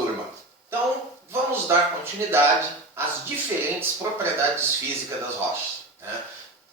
turma, então vamos dar continuidade às diferentes propriedades físicas das rochas, né?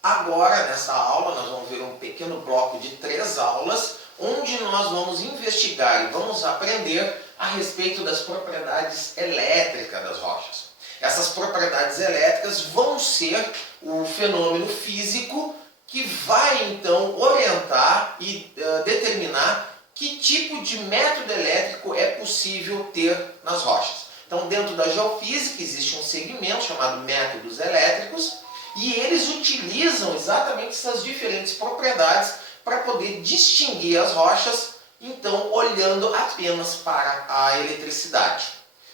Agora, nessa aula, nós vamos ver um pequeno bloco de 3 aulas, onde nós vamos investigar e vamos aprender a respeito das propriedades elétricas das rochas. Essas propriedades elétricas vão ser o fenômeno físico que vai, então, orientar e determinar que tipo de método elétrico é possível ter nas rochas. Então, dentro da geofísica, existe um segmento chamado métodos elétricos e eles utilizam exatamente essas diferentes propriedades para poder distinguir as rochas, então, olhando apenas para a eletricidade.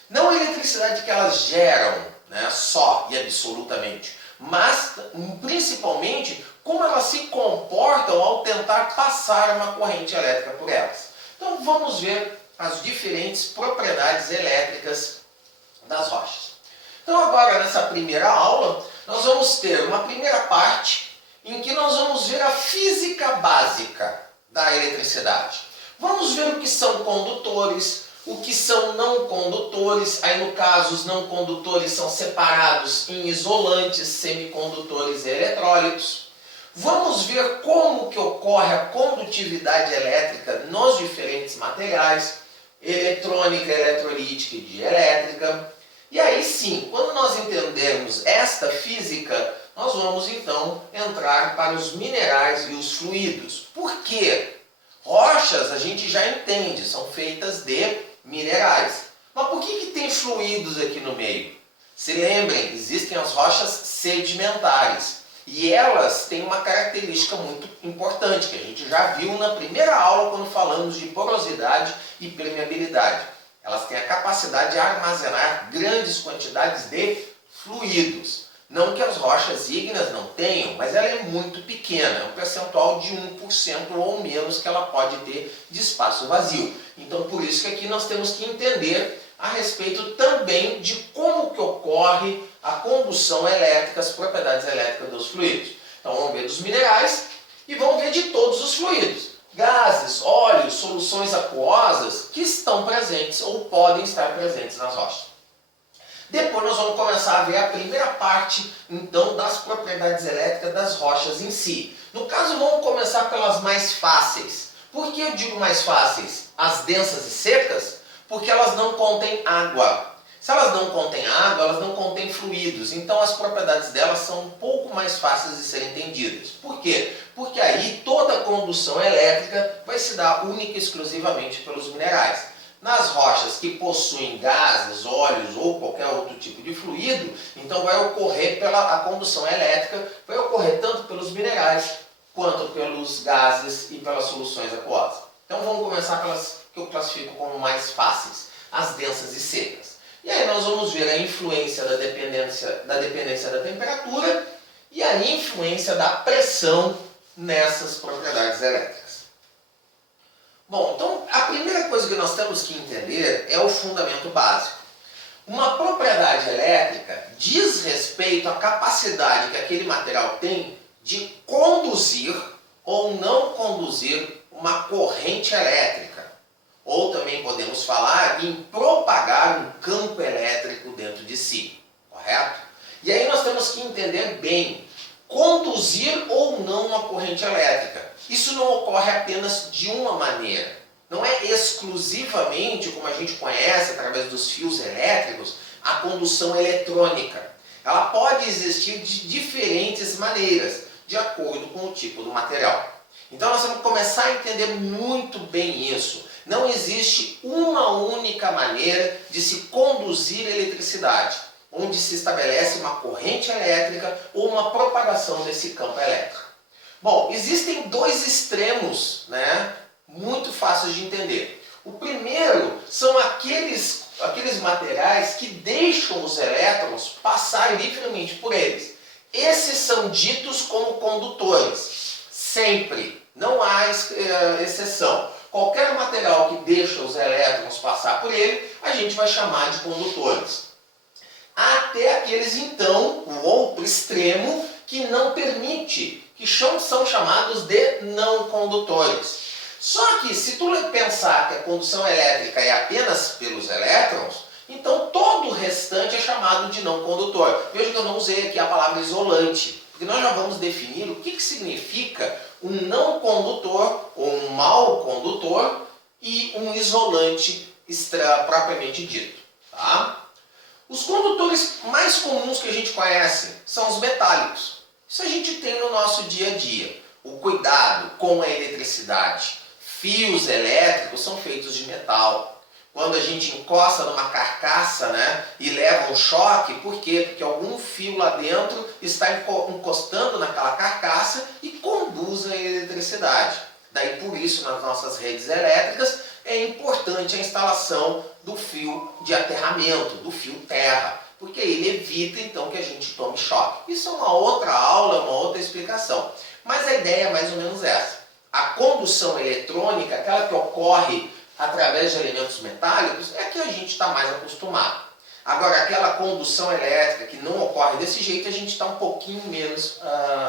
Não a eletricidade que elas geram, né, só e absolutamente, mas principalmente como elas se comportam ao tentar passar uma corrente elétrica por elas. Então vamos ver as diferentes propriedades elétricas das rochas. Então agora nessa primeira aula nós vamos ter uma primeira parte em que nós vamos ver a física básica da eletricidade. Vamos ver o que são condutores, o que são não condutores. Aí no caso os não condutores são separados em isolantes, semicondutores e eletrólitos. Vamos ver como que ocorre a condutividade elétrica nos diferentes materiais, eletrônica, eletrolítica e dielétrica. E aí sim, quando nós entendermos esta física, nós vamos então entrar para os minerais e os fluidos. Por quê? Rochas a gente já entende, são feitas de minerais. Mas por que tem fluidos aqui no meio? Se lembrem, existem as rochas sedimentares. E elas têm uma característica muito importante, que a gente já viu na primeira aula quando falamos de porosidade e permeabilidade. Elas têm a capacidade de armazenar grandes quantidades de fluidos. Não que as rochas ígneas não tenham, mas ela é muito pequena, é um percentual de 1% ou menos que ela pode ter de espaço vazio. Então por isso que aqui nós temos que entender a respeito também de como que ocorre a condução elétrica, as propriedades elétricas dos fluidos. Então vamos ver dos minerais e vamos ver de todos os fluidos. Gases, óleos, soluções aquosas que estão presentes ou podem estar presentes nas rochas. Depois nós vamos começar a ver a primeira parte, então, das propriedades elétricas das rochas em si. No caso, vamos começar pelas mais fáceis. Por que eu digo mais fáceis? As densas e secas? Porque elas não contêm água. Se elas não contêm água, elas não contêm fluidos. Então as propriedades delas são um pouco mais fáceis de serem entendidas. Por quê? Porque aí toda a condução elétrica vai se dar única e exclusivamente pelos minerais. Nas rochas que possuem gases, óleos ou qualquer outro tipo de fluido, então vai ocorrer a condução elétrica, vai ocorrer tanto pelos minerais quanto pelos gases e pelas soluções aquosas. Então vamos começar pelas que eu classifico como mais fáceis, as densas e secas. E aí nós vamos ver a influência da dependência da temperatura e a influência da pressão nessas propriedades elétricas. Bom, então a primeira coisa que nós temos que entender é o fundamento básico. Uma propriedade elétrica diz respeito à capacidade que aquele material tem de conduzir ou não conduzir uma corrente elétrica. Ou também podemos falar em propagar um campo elétrico dentro de si, correto? E aí nós temos que entender bem, conduzir ou não uma corrente elétrica. Isso não ocorre apenas de uma maneira. Não é exclusivamente, como a gente conhece através dos fios elétricos, a condução eletrônica. Ela pode existir de diferentes maneiras, de acordo com o tipo do material. Então nós temos que começar a entender muito bem isso. Não existe uma única maneira de se conduzir eletricidade, onde se estabelece uma corrente elétrica ou uma propagação desse campo elétrico. Bom, existem 2 extremos, né, muito fáceis de entender. O primeiro são aqueles materiais que deixam os elétrons passar livremente por eles. Esses são ditos como condutores. Sempre, não há exceção. Qualquer material que deixa os elétrons passar por ele, a gente vai chamar de condutores. Até aqueles, então, o outro extremo, que não permite, que são chamados de não condutores. Só que se tu pensar que a condução elétrica é apenas pelos elétrons, então todo o restante é chamado de não condutor. Veja que eu não usei aqui a palavra isolante, porque nós já vamos definir o que significa um não condutor ou um mau condutor e um isolante propriamente dito. Tá? Os condutores mais comuns que a gente conhece são os metálicos. Isso a gente tem no nosso dia a dia. O cuidado com a eletricidade. Fios elétricos são feitos de metal. Quando a gente encosta numa carcaça, né, e leva um choque, por quê? Porque algum fio lá dentro está encostando naquela carcaça e conduz a eletricidade. Daí por isso nas nossas redes elétricas é importante a instalação do fio de aterramento, do fio terra, porque ele evita então que a gente tome choque. Isso é uma outra aula, uma outra explicação. Mas a ideia é mais ou menos essa. A condução eletrônica, aquela que ocorre através de elementos metálicos, é que a gente está mais acostumado. Agora, aquela condução elétrica que não ocorre desse jeito, a gente está um pouquinho menos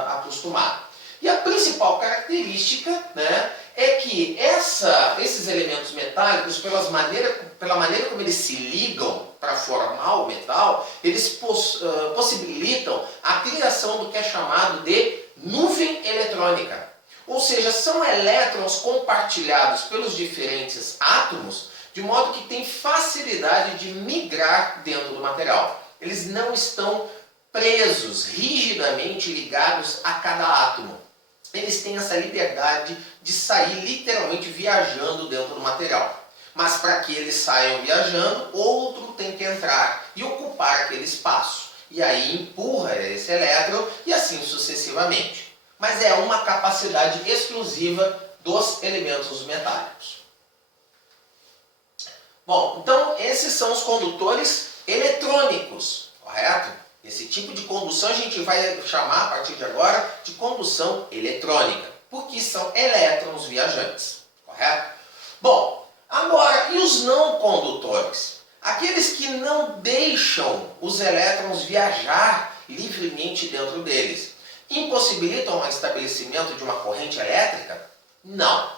acostumado. E a principal característica, né, é que esses elementos metálicos, pela maneira como eles se ligam para formar o metal, eles possibilitam a criação do que é chamado de nuvem eletrônica. Ou seja, são elétrons compartilhados pelos diferentes átomos, de modo que tem facilidade de migrar dentro do material. Eles não estão presos, rigidamente ligados a cada átomo. Eles têm essa liberdade de sair literalmente viajando dentro do material. Mas para que eles saiam viajando, outro tem que entrar e ocupar aquele espaço. E aí empurra esse elétron e assim sucessivamente. Mas é uma capacidade exclusiva dos elementos metálicos. Bom, então esses são os condutores eletrônicos, correto? Esse tipo de condução a gente vai chamar a partir de agora de condução eletrônica, porque são elétrons viajantes, correto? Bom, agora, e os não condutores? Aqueles que não deixam os elétrons viajar livremente dentro deles. Impossibilitam o estabelecimento de uma corrente elétrica? Não.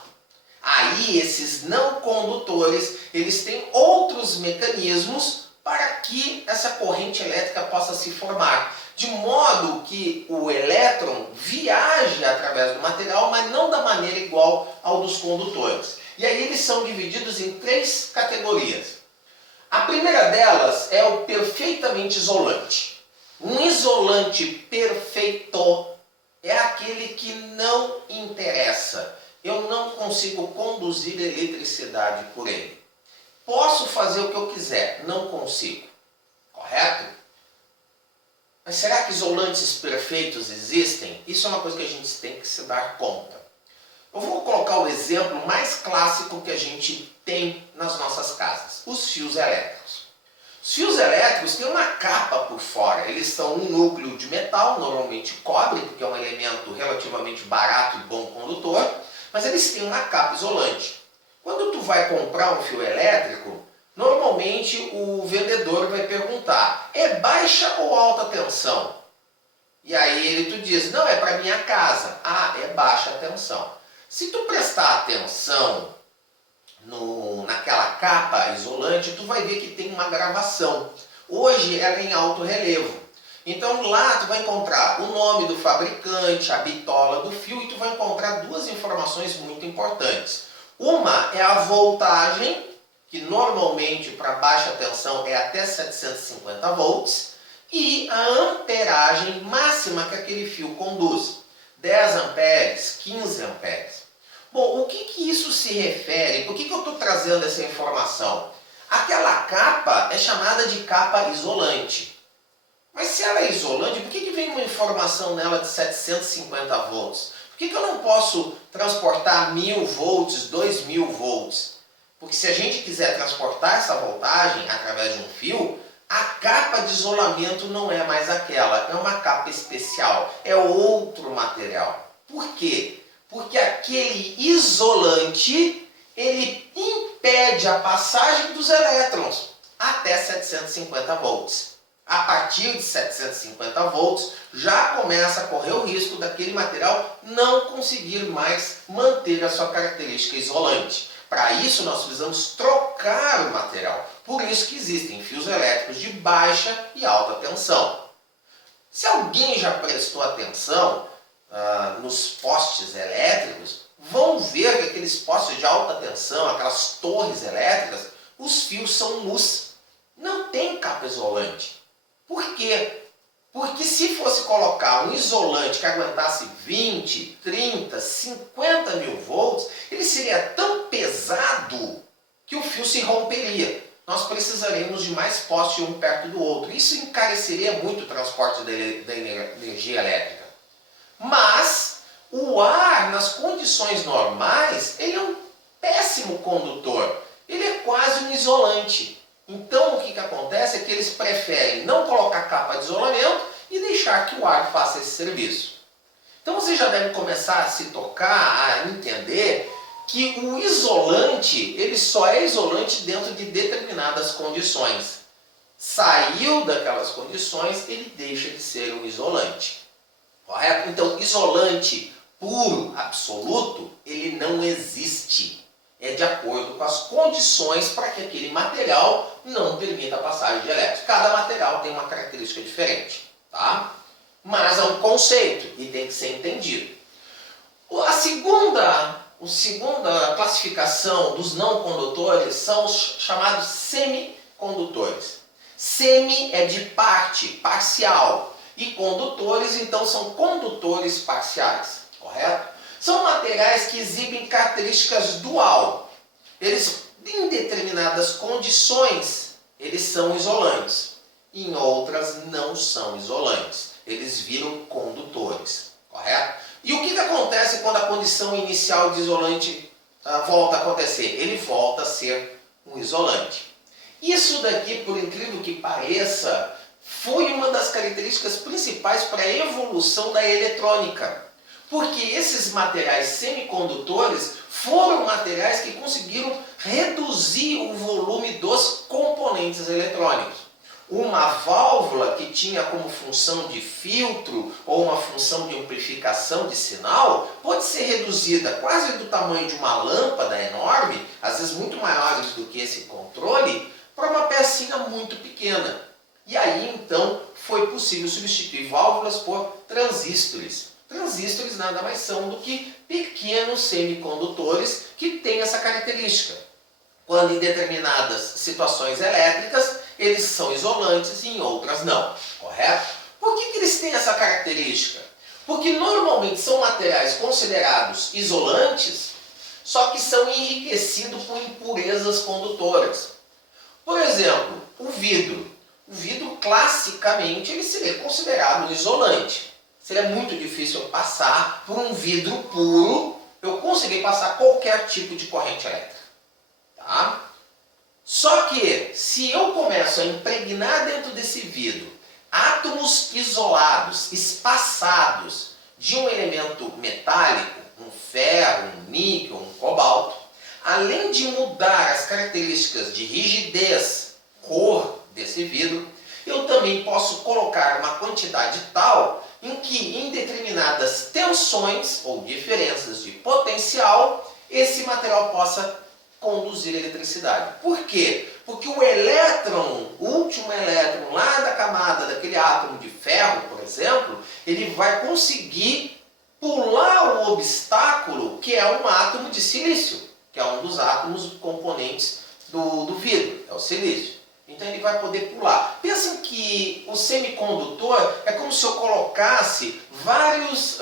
Aí esses não condutores, eles têm outros mecanismos para que essa corrente elétrica possa se formar, de modo que o elétron viaje através do material, mas não da maneira igual ao dos condutores. E aí eles são divididos em 3 categorias. A primeira delas é o perfeitamente isolante. Um isolante perfeito é aquele que não interessa. Eu não consigo conduzir eletricidade por ele. Posso fazer o que eu quiser, não consigo. Correto? Mas será que isolantes perfeitos existem? Isso é uma coisa que a gente tem que se dar conta. Eu vou colocar o exemplo mais clássico que a gente tem nas nossas casas. Os fios elétricos. Os fios elétricos têm uma capa por fora. Eles são um núcleo de metal, normalmente cobre, porque é um elemento relativamente barato e bom condutor, mas eles têm uma capa isolante. Quando tu vai comprar um fio elétrico, normalmente o vendedor vai perguntar: é baixa ou alta tensão? E aí tu diz: não, é para minha casa. Ah, é baixa tensão. Se tu prestar atenção naquela capa isolante, tu vai ver que tem uma gravação. Hoje ela é em alto relevo. Então lá tu vai encontrar o nome do fabricante, a bitola do fio, e tu vai encontrar 2 informações muito importantes. Uma é a voltagem, que normalmente para baixa tensão é até 750 volts, e a amperagem máxima que aquele fio conduz. 10 amperes, 15 amperes. Bom, o que isso se refere? Por que eu estou trazendo essa informação? Aquela capa é chamada de capa isolante. Mas se ela é isolante, por que vem uma informação nela de 750 volts? Por que eu não posso transportar 1000 volts, 2000 volts? Porque se a gente quiser transportar essa voltagem através de um fio, a capa de isolamento não é mais aquela, é uma capa especial, é outro material. Por quê? Porque aquele isolante, ele impede a passagem dos elétrons até 750 volts. A partir de 750 volts, já começa a correr o risco daquele material não conseguir mais manter a sua característica isolante. Para isso, nós precisamos trocar o material. Por isso que existem fios elétricos de baixa e alta tensão. Se alguém já prestou atenção nos postes elétricos, vão ver que aqueles postes de alta tensão, aquelas torres elétricas, os fios são nus. Não tem capa isolante. Por quê? Porque se fosse colocar um isolante que aguentasse 20, 30, 50 mil volts, ele seria tão pesado que o fio se romperia. Nós precisaríamos de mais postes um perto do outro. Isso encareceria muito o transporte da energia elétrica. Mas o ar, nas condições normais, ele é um péssimo condutor. Ele é quase um isolante. Então o que acontece é que eles preferem não colocar capa de isolamento e deixar que o ar faça esse serviço. Então você já deve começar a se tocar, a entender que o isolante, ele só é isolante dentro de determinadas condições. Saiu daquelas condições, ele deixa de ser um isolante. Correto? Então, isolante puro, absoluto, ele não existe. É de acordo com as condições para que aquele material não permita a passagem de elétrons. Cada material tem uma característica diferente, tá? Mas é um conceito e tem que ser entendido. A segunda classificação dos não condutores são os chamados semicondutores. Semi é de parte, parcial. E condutores, então, são condutores parciais, correto? São materiais que exibem características dual. Eles, em determinadas condições, eles são isolantes. Em outras, não são isolantes. Eles viram condutores, correto? E o que acontece quando a condição inicial de isolante volta a acontecer? Ele volta a ser um isolante. Isso daqui, por incrível que pareça, foi uma das características principais para a evolução da eletrônica. Porque esses materiais semicondutores foram materiais que conseguiram reduzir o volume dos componentes eletrônicos. Uma válvula que tinha como função de filtro ou uma função de amplificação de sinal pode ser reduzida quase do tamanho de uma lâmpada enorme, às vezes muito maiores do que esse controle, para uma pecinha muito pequena. E aí então foi possível substituir válvulas por transistores. Transistores nada mais são do que pequenos semicondutores que têm essa característica. Quando em determinadas situações elétricas, eles são isolantes e em outras não, correto? Por que eles têm essa característica? Porque normalmente são materiais considerados isolantes, só que são enriquecidos por impurezas condutoras. Por exemplo, o vidro. O vidro, classicamente, ele seria considerado um isolante. Seria muito difícil eu passar por um vidro puro, eu conseguir passar qualquer tipo de corrente elétrica. Tá? Só que, se eu começo a impregnar dentro desse vidro átomos isolados, espaçados, de um elemento metálico, um ferro, um níquel, um cobalto, além de mudar as características de rigidez, cor desse vidro, eu também posso colocar uma quantidade tal em que, em determinadas tensões ou diferenças de potencial, esse material possa conduzir eletricidade. Por quê? Porque o elétron, o último elétron lá da camada daquele átomo de ferro, por exemplo, ele vai conseguir pular o obstáculo que é um átomo de silício, que é um dos átomos componentes do vidro, é o silício. Então ele vai poder pular. Pensem que o semicondutor é como se eu colocasse vários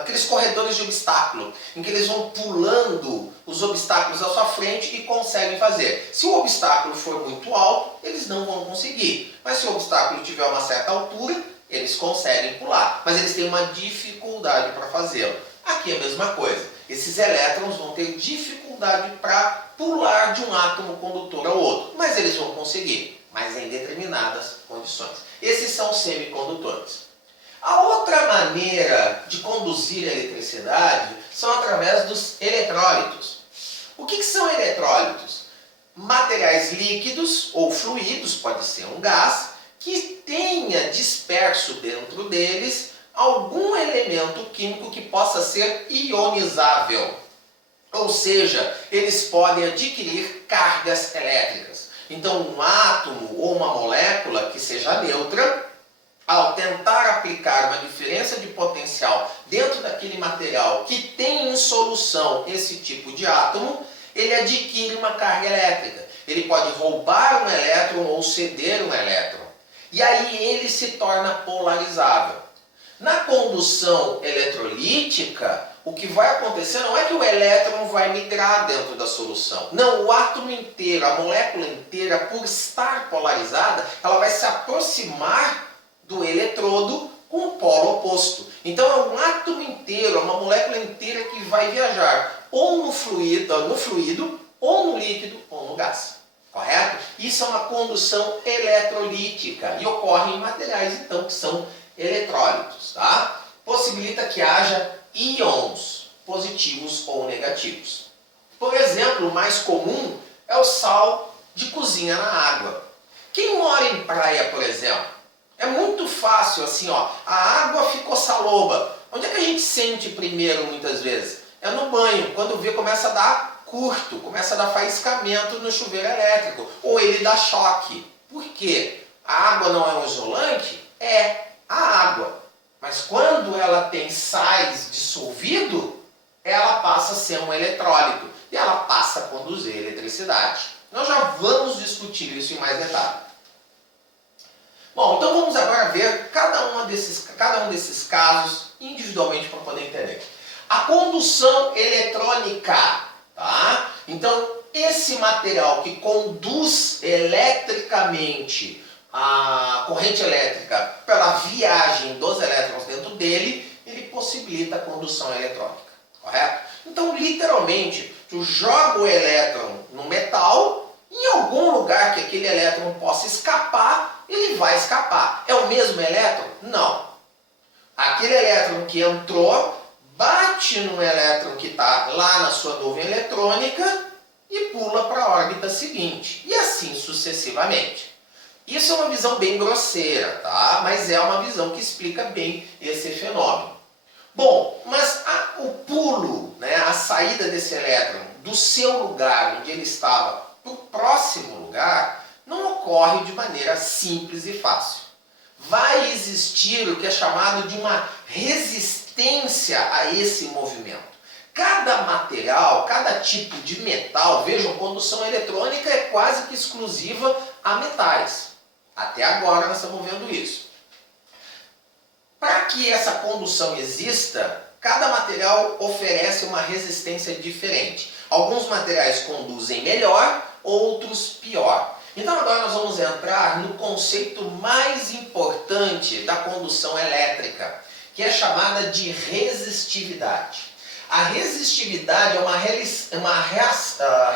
aqueles corredores de obstáculo, em que eles vão pulando os obstáculos à sua frente e conseguem fazer. Se o obstáculo for muito alto, eles não vão conseguir. Mas se o obstáculo tiver uma certa altura, eles conseguem pular. Mas eles têm uma dificuldade para fazê-lo. Aqui é a mesma coisa. Esses elétrons vão ter dificuldade para pular de um átomo condutor ao outro. Mas eles vão conseguir, mas em determinadas condições. Esses são os semicondutores. A outra maneira de conduzir a eletricidade são através dos eletrólitos. O que são eletrólitos? materiais líquidos ou fluidos, pode ser um gás, que tenha disperso dentro deles algum elemento químico que possa ser ionizável. Ou seja, eles podem adquirir cargas elétricas. Então, um átomo ou uma molécula que seja neutra, ao tentar aplicar uma diferença de potencial dentro daquele material que tem em solução esse tipo de átomo, ele adquire uma carga elétrica. Ele pode roubar um elétron ou ceder um elétron. E aí ele se torna polarizável. Na condução eletrolítica, o que vai acontecer não é que o elétron vai migrar dentro da solução. Não, o átomo inteiro, a molécula inteira, por estar polarizada, ela vai se aproximar do eletrodo com o polo oposto. Então é um átomo inteiro, é uma molécula inteira que vai viajar ou no fluido, ou no líquido, ou no gás. Correto? Isso é uma condução eletrolítica e ocorre em materiais, então, que são eletrólitos. Tá? Possibilita que haja íons positivos ou negativos. Por exemplo, o mais comum é o sal de cozinha na água. Quem mora em praia, por exemplo, é muito fácil assim, ó, a água ficou saloba. Onde é que a gente sente primeiro muitas vezes? É no banho, quando vê começa a dar curto, começa a dar faiscamento no chuveiro elétrico, ou ele dá choque. Por quê? A água não é um isolante? É a água. Mas quando ela tem sais dissolvido, ela passa a ser um eletrólito e ela passa a conduzir eletricidade. Nós já vamos discutir isso em mais detalhe. Bom, então vamos agora ver cada um desses casos individualmente para poder entender. A condução eletrônica, tá? Então, esse material que conduz eletricamente a corrente elétrica pela viagem dos elétrons dentro dele, ele possibilita a condução eletrônica, correto? Então, literalmente, tu joga o elétron no metal, em algum lugar que aquele elétron possa escapar, ele vai escapar. É o mesmo elétron? Não. Aquele elétron que entrou, bate no elétron que está lá na sua nuvem eletrônica e pula para a órbita seguinte. E assim sucessivamente. Isso é uma visão bem grosseira, tá? Mas é uma visão que explica bem esse fenômeno. Bom, mas o pulo, né, a saída desse elétron do seu lugar, onde ele estava, para o próximo lugar, não ocorre de maneira simples e fácil. Vai existir o que é chamado de uma resistência a esse movimento. Cada material, cada tipo de metal, vejam, condução eletrônica é quase que exclusiva a metais. Até agora nós estamos vendo isso. Para que essa condução exista, cada material oferece uma resistência diferente. Alguns materiais conduzem melhor, outros pior. Então agora nós vamos entrar no conceito mais importante da condução elétrica, que é chamada de resistividade. A resistividade é uma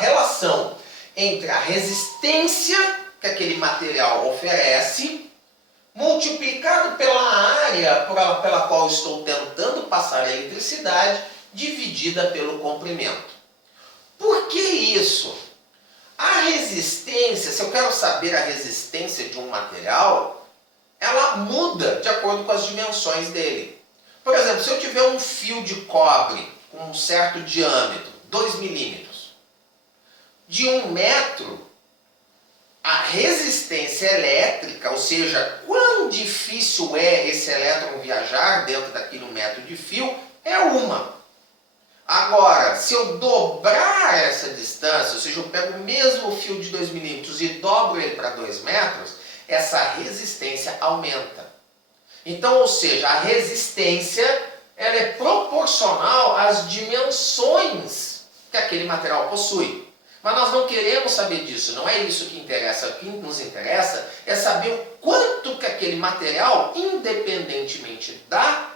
relação entre a resistência que aquele material oferece, multiplicado pela área pela qual estou tentando passar a eletricidade, dividida pelo comprimento. Por que isso? A resistência, se eu quero saber a resistência de um material, ela muda de acordo com as dimensões dele. Por exemplo, se eu tiver um fio de cobre com um certo diâmetro, 2 milímetros, de 1 metro, a resistência elétrica, ou seja, quão difícil é esse elétron viajar dentro daquele 1 metro de fio, é uma. Agora, se eu dobrar essa distância, ou seja, eu pego o mesmo fio de 2 milímetros e dobro ele para 2 metros, essa resistência aumenta. Então, ou seja, a resistência ela é proporcional às dimensões que aquele material possui. Mas nós não queremos saber disso, não é isso que interessa. O que nos interessa é saber o quanto que aquele material, independentemente da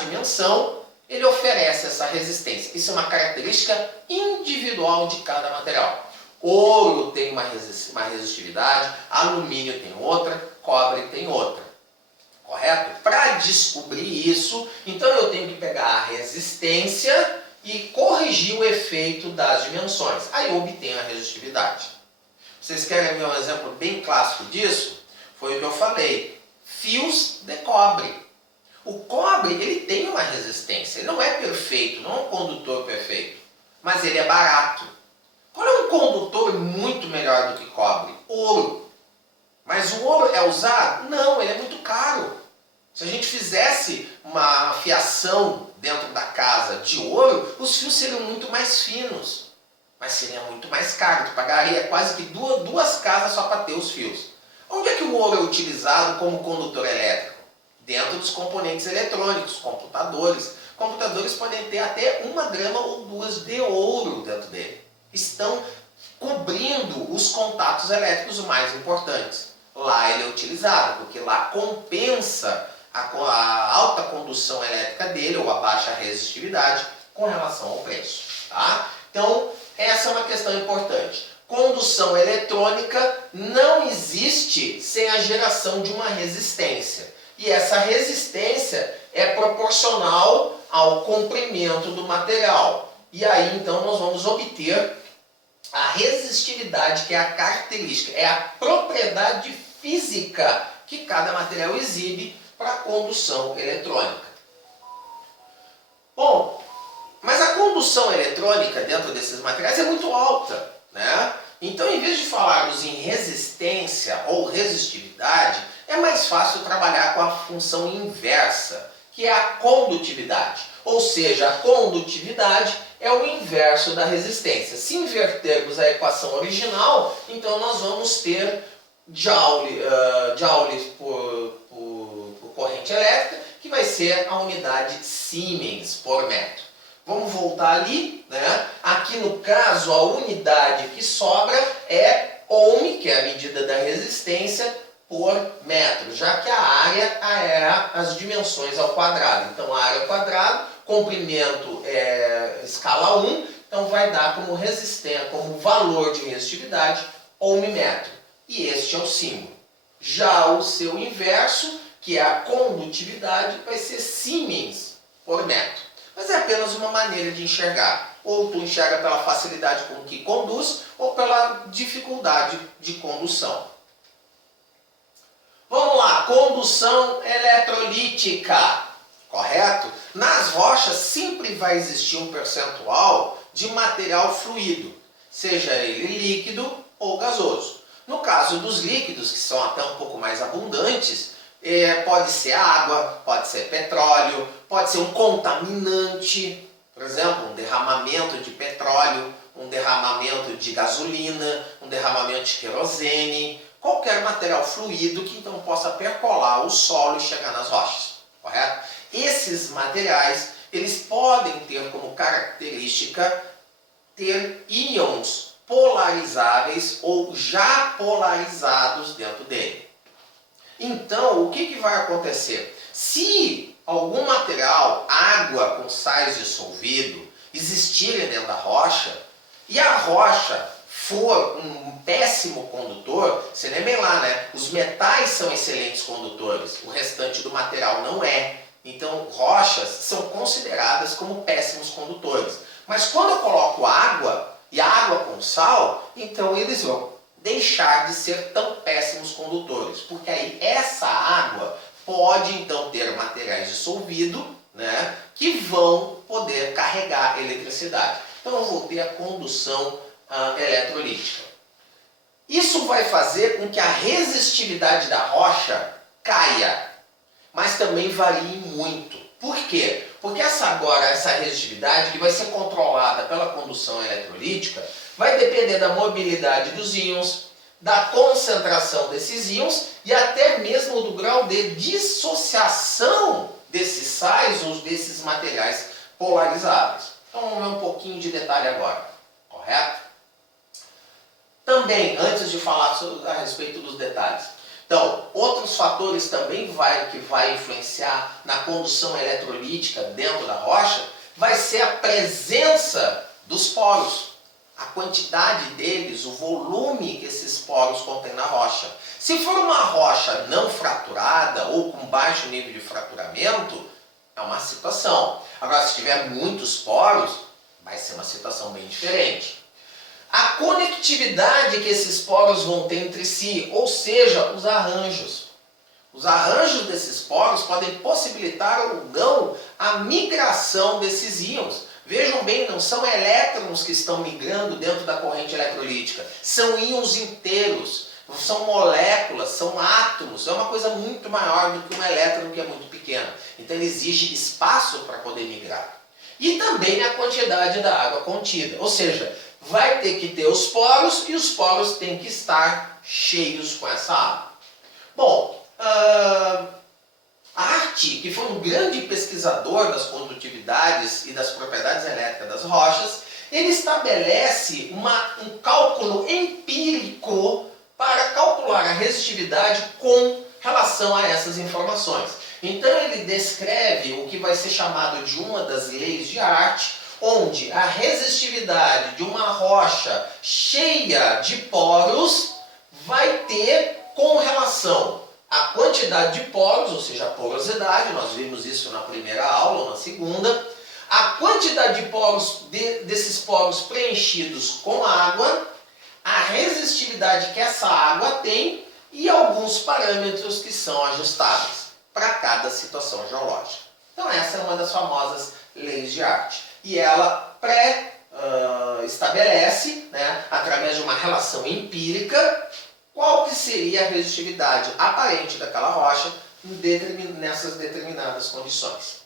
dimensão, ele oferece essa resistência. Isso é uma característica individual de cada material. Ouro tem uma resistividade, alumínio tem outra, cobre tem outra. Correto? Para descobrir isso, então eu tenho que pegar a resistência e corrigir o efeito das dimensões. Aí eu obtenho a resistividade. Vocês querem ver um exemplo bem clássico disso? Foi o que eu falei, fios de cobre. O cobre, ele tem uma resistência, ele não é perfeito, não é um condutor perfeito, mas ele é barato. Qual é um condutor muito melhor do que cobre? Ouro. Mas o ouro é usado? Não, ele é muito caro. Se a gente fizesse uma fiação dentro da casa de ouro, os fios seriam muito mais finos, mas seria muito mais caro. Tu pagaria quase que duas casas só para ter os fios. Onde é que o ouro é utilizado como condutor elétrico? Dentro dos componentes eletrônicos, computadores. Computadores podem ter até 1 grama ou 2 de ouro dentro dele. Estão cobrindo os contatos elétricos mais importantes. Lá ele é utilizado, porque lá compensa a alta condução elétrica dele, ou a baixa resistividade, com relação ao preço. Tá? Então, essa é uma questão importante. Condução eletrônica não existe sem a geração de uma resistência. E essa resistência é proporcional ao comprimento do material. E aí, então, nós vamos obter a resistividade, que é a característica, é a propriedade física que cada material exibe para a condução eletrônica. Bom, mas a condução eletrônica dentro desses materiais é muito alta, né? Então, em vez de falarmos em resistência ou resistividade, é mais fácil trabalhar com a função inversa, que é a condutividade. Ou seja, a condutividade é o inverso da resistência. Se invertermos a equação original, então nós vamos ter joules por corrente elétrica, que vai ser a unidade Siemens por metro. Vamos voltar ali, né? Aqui no caso a unidade que sobra é ohm, que é a medida da resistência, por metro, já que a área é as dimensões ao quadrado. Então a área ao quadrado, comprimento é escala 1, então vai dar como resistência, como valor de resistividade, ohm-metro. E este é o símbolo. Já o seu inverso, que é a condutividade, vai ser Siemens por metro. Mas é apenas uma maneira de enxergar. Ou tu enxerga pela facilidade com que conduz, ou pela dificuldade de condução. Vamos lá, condução eletrolítica, correto? Nas rochas sempre vai existir um percentual de material fluido, seja ele líquido ou gasoso. No caso dos líquidos, que são até um pouco mais abundantes, pode ser água, pode ser petróleo, pode ser um contaminante, por exemplo, um derramamento de petróleo, um derramamento de gasolina, um derramamento de querosene, qualquer material fluido que então possa percolar o solo e chegar nas rochas, correto? Esses materiais, eles podem ter como característica ter íons polarizáveis ou já polarizados dentro dele. Então, o que vai acontecer? Se algum material, água com sais dissolvido, existirem dentro da rocha, e a rocha for um péssimo condutor, você lembrem lá, né? Os metais são excelentes condutores, o restante do material não é. Então, rochas são consideradas como péssimos condutores. Mas quando eu coloco água, e água com sal, então eles vão deixar de ser tão péssimos condutores. Porque aí essa água pode então ter materiais dissolvidos, né, que vão poder carregar eletricidade. Então eu vou ter a condução eletrolítica. Isso vai fazer com que a resistividade da rocha caia, mas também varie muito. Por quê? Porque essa resistividade, que vai ser controlada pela condução eletrolítica, vai depender da mobilidade dos íons, da concentração desses íons e até mesmo do grau de dissociação desses sais ou desses materiais polarizáveis. Então vamos ver um pouquinho de detalhe agora, correto? Também, antes de falar a respeito dos detalhes, então, outros fatores também que vai influenciar na condução eletrolítica dentro da rocha vai ser a presença dos poros, a quantidade deles, o volume que esses poros contêm na rocha. Se for uma rocha não fraturada ou com baixo nível de fraturamento, é uma situação. Agora, se tiver muitos poros, vai ser uma situação bem diferente. a conectividade que esses poros vão ter entre si, ou seja, os arranjos. Os arranjos desses poros podem possibilitar ou não a migração desses íons. Vejam bem, não são elétrons que estão migrando dentro da corrente eletrolítica, são íons inteiros, são moléculas, são átomos, é uma coisa muito maior do que um elétron que é muito pequeno. Então ele exige espaço para poder migrar. E também a quantidade da água contida, ou seja, vai ter que ter os poros e os poros têm que estar cheios com essa água. Bom, Art, que foi um grande pesquisador das condutividades e das propriedades elétricas das rochas, ele estabelece um cálculo empírico para calcular a resistividade com relação a essas informações. Então ele descreve o que vai ser chamado de uma das leis de Art, onde a resistividade de uma rocha cheia de poros vai ter com relação à quantidade de poros, ou seja, a porosidade, nós vimos isso na primeira aula ou na segunda, a quantidade de poros, desses poros preenchidos com água, a resistividade que essa água tem e alguns parâmetros que são ajustáveis para cada situação geológica. Então essa é uma das famosas leis de Art. E ela estabelece, né, através de uma relação empírica, qual que seria a resistividade aparente daquela rocha nessas determinadas condições.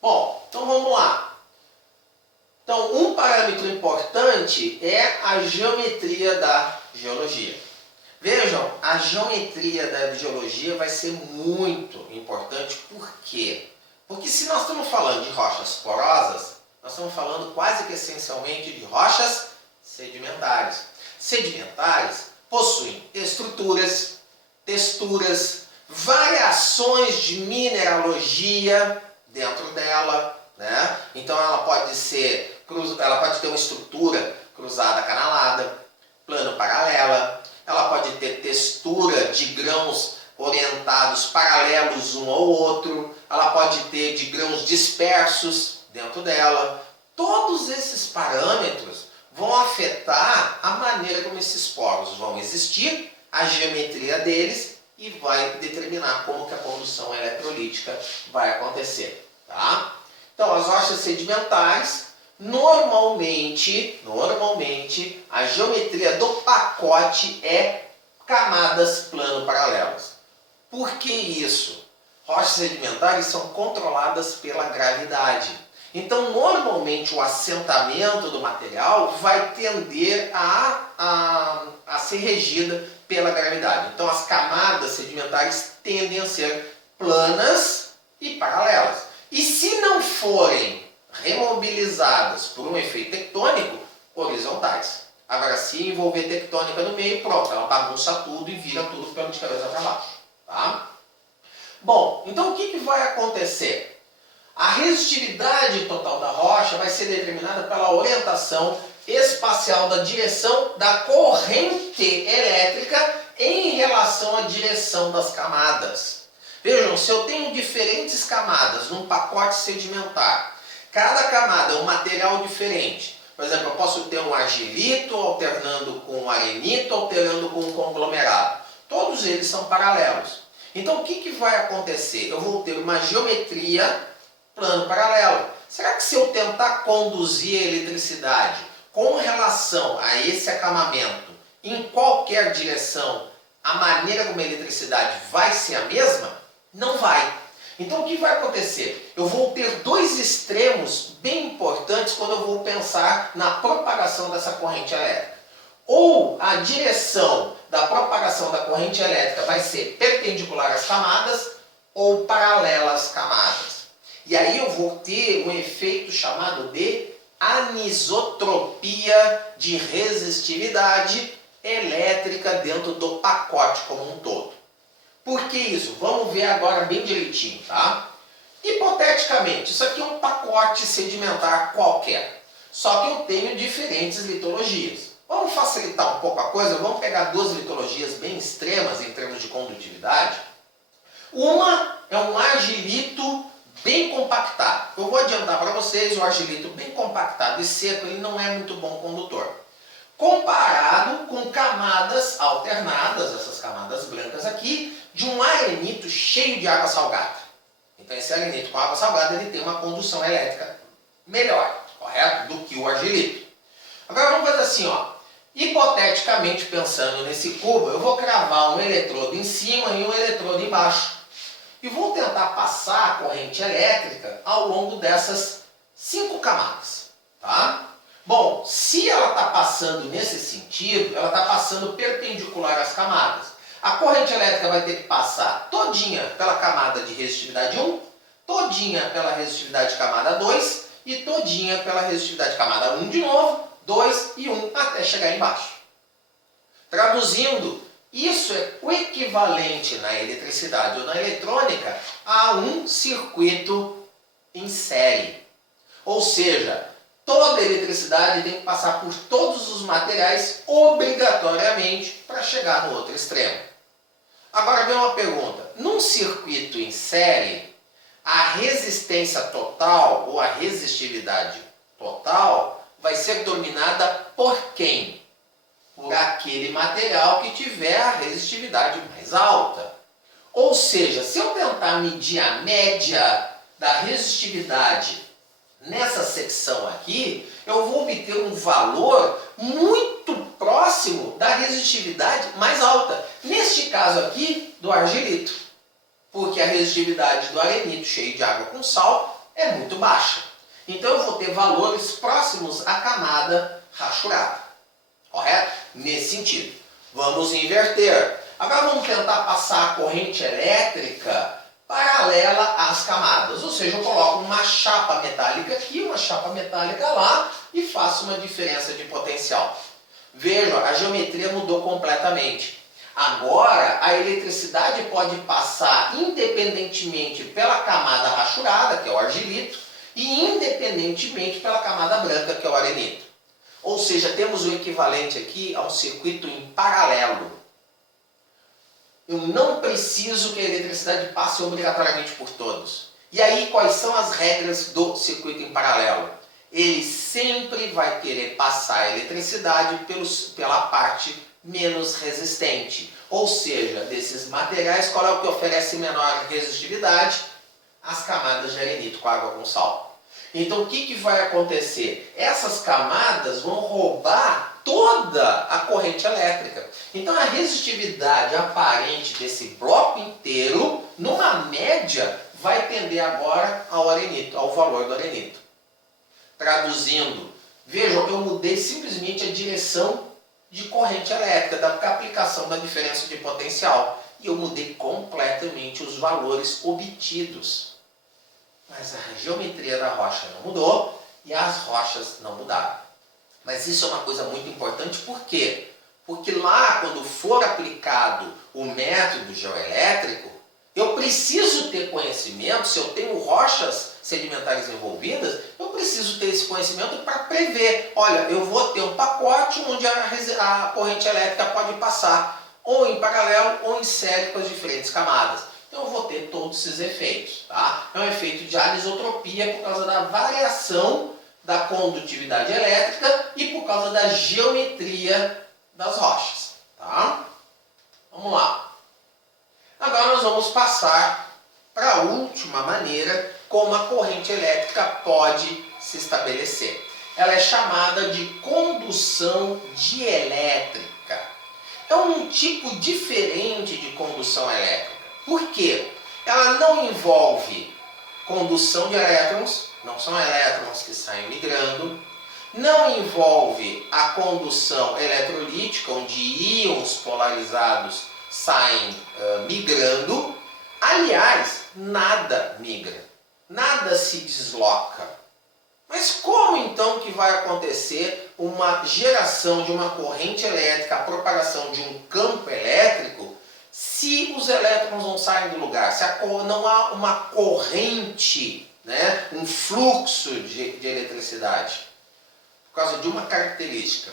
Bom, então vamos lá. Então, um parâmetro importante é a geometria da geologia. Vejam, a geometria da geologia vai ser muito importante. Por quê? Porque se nós estamos falando de rochas porosas, nós estamos falando quase que essencialmente de rochas sedimentares. Sedimentares possuem estruturas, texturas, variações de mineralogia dentro dela, né? Então ela pode ter uma estrutura cruzada canalada, plano paralela, ela pode ter textura de grãos orientados paralelos um ao outro, ela pode ter de grãos dispersos dentro dela. Todos esses parâmetros vão afetar a maneira como esses poros vão existir, a geometria deles e vai determinar como que a condução eletrolítica vai acontecer. Tá? Então, as rochas sedimentares, normalmente, a geometria do pacote é camadas plano-paralelas. Por que isso? Rochas sedimentares são controladas pela gravidade. Então, normalmente, o assentamento do material vai tender a ser regida pela gravidade. Então, as camadas sedimentares tendem a ser planas e paralelas. E se não forem remobilizadas por um efeito tectônico, horizontais. Agora, se envolver tectônica no meio, pronto, ela bagunça tudo e vira tudo pelo de cabeça para baixo. Tá? Bom, então o que vai acontecer? A resistividade total da rocha vai ser determinada pela orientação espacial da direção da corrente elétrica em relação à direção das camadas. Vejam, se eu tenho diferentes camadas num pacote sedimentar, cada camada é um material diferente. Por exemplo, eu posso ter um argilito alternando com um arenito, alternando com um conglomerado. Todos eles são paralelos. Então, o que vai acontecer? Eu vou ter uma geometria plano paralelo. Será que se eu tentar conduzir a eletricidade com relação a esse acamamento em qualquer direção, a maneira como a eletricidade vai ser a mesma? Não vai. Então o que vai acontecer? Eu vou ter dois extremos bem importantes quando eu vou pensar na propagação dessa corrente elétrica. Ou a direção da propagação da corrente elétrica vai ser perpendicular às camadas ou paralela às camadas. E aí eu vou ter um efeito chamado de anisotropia de resistividade elétrica dentro do pacote como um todo. Por que isso? Vamos ver agora bem direitinho, tá? Hipoteticamente, isso aqui é um pacote sedimentar qualquer, só que eu tenho diferentes litologias. Vamos facilitar um pouco a coisa, vamos pegar duas litologias bem extremas em termos de condutividade. Uma é um argilito bem compactado. Eu vou adiantar para vocês, o argilito bem compactado e seco, ele não é muito bom condutor. Comparado com camadas alternadas, essas camadas brancas aqui, de um arenito cheio de água salgada. Então esse arenito com água salgada, ele tem uma condução elétrica melhor, correto? Do que o argilito. Agora vamos fazer assim, ó. Hipoteticamente pensando nesse cubo, eu vou cravar um eletrodo em cima e um eletrodo embaixo. E vou tentar passar a corrente elétrica ao longo dessas 5 camadas, tá? Bom, se ela está passando nesse sentido, ela está passando perpendicular às camadas. A corrente elétrica vai ter que passar todinha pela camada de resistividade 1, todinha pela resistividade camada 2 e todinha pela resistividade camada 1 de novo, 2 e 1 até chegar embaixo. Traduzindo, isso é o equivalente na eletricidade ou na eletrônica a um circuito em série. Ou seja, toda a eletricidade tem que passar por todos os materiais obrigatoriamente para chegar no outro extremo. Agora vem uma pergunta. Num circuito em série, a resistência total ou a resistividade total vai ser dominada por quem? Por aquele material que tiver a resistividade mais alta. Ou seja, se eu tentar medir a média da resistividade nessa secção aqui, eu vou obter um valor muito próximo da resistividade mais alta. Neste caso aqui, do argilito. Porque a resistividade do arenito cheio de água com sal é muito baixa. Então eu vou ter valores próximos à camada rachurada. Correto? Nesse sentido. Vamos inverter. Agora vamos tentar passar a corrente elétrica paralela às camadas. Ou seja, eu coloco uma chapa metálica aqui, uma chapa metálica lá e faço uma diferença de potencial. Vejam, a geometria mudou completamente. Agora, a eletricidade pode passar independentemente pela camada rachurada, que é o argilito, e independentemente pela camada branca, que é o arenito. Ou seja, temos o equivalente aqui a um circuito em paralelo. Eu não preciso que a eletricidade passe obrigatoriamente por todos. E aí, quais são as regras do circuito em paralelo? Ele sempre vai querer passar a eletricidade pela parte menos resistente. Ou seja, desses materiais, qual é o que oferece menor resistividade? As camadas de arenito com água com sal. Então o que vai acontecer? Essas camadas vão roubar toda a corrente elétrica. Então a resistividade aparente desse bloco inteiro, numa média, vai tender agora ao arenito, ao valor do arenito. Traduzindo, vejam, eu mudei simplesmente a direção de corrente elétrica, da aplicação da diferença de potencial. E eu mudei completamente os valores obtidos. Mas a geometria da rocha não mudou e as rochas não mudaram. Mas isso é uma coisa muito importante, por quê? Porque lá, quando for aplicado o método geoelétrico, eu preciso ter conhecimento, se eu tenho rochas sedimentares envolvidas, eu preciso ter esse conhecimento para prever. Olha, eu vou ter um pacote onde a corrente elétrica pode passar ou em paralelo ou em série com as diferentes camadas. Então eu vou ter todos esses efeitos. Tá? É um efeito de anisotropia por causa da variação da condutividade elétrica e por causa da geometria das rochas. Tá? Vamos lá. Agora nós vamos passar para a última maneira como a corrente elétrica pode se estabelecer. Ela é chamada de condução dielétrica. É um tipo diferente de condução elétrica. Por quê? Ela não envolve condução de elétrons, não são elétrons que saem migrando, não envolve a condução eletrolítica, onde íons polarizados saem migrando. Aliás, nada migra, nada se desloca. Mas como então que vai acontecer uma geração de uma corrente elétrica, a propagação de um campo elétrico, se os elétrons não saem do lugar, se não há uma corrente, né, um fluxo de eletricidade? Por causa de uma característica,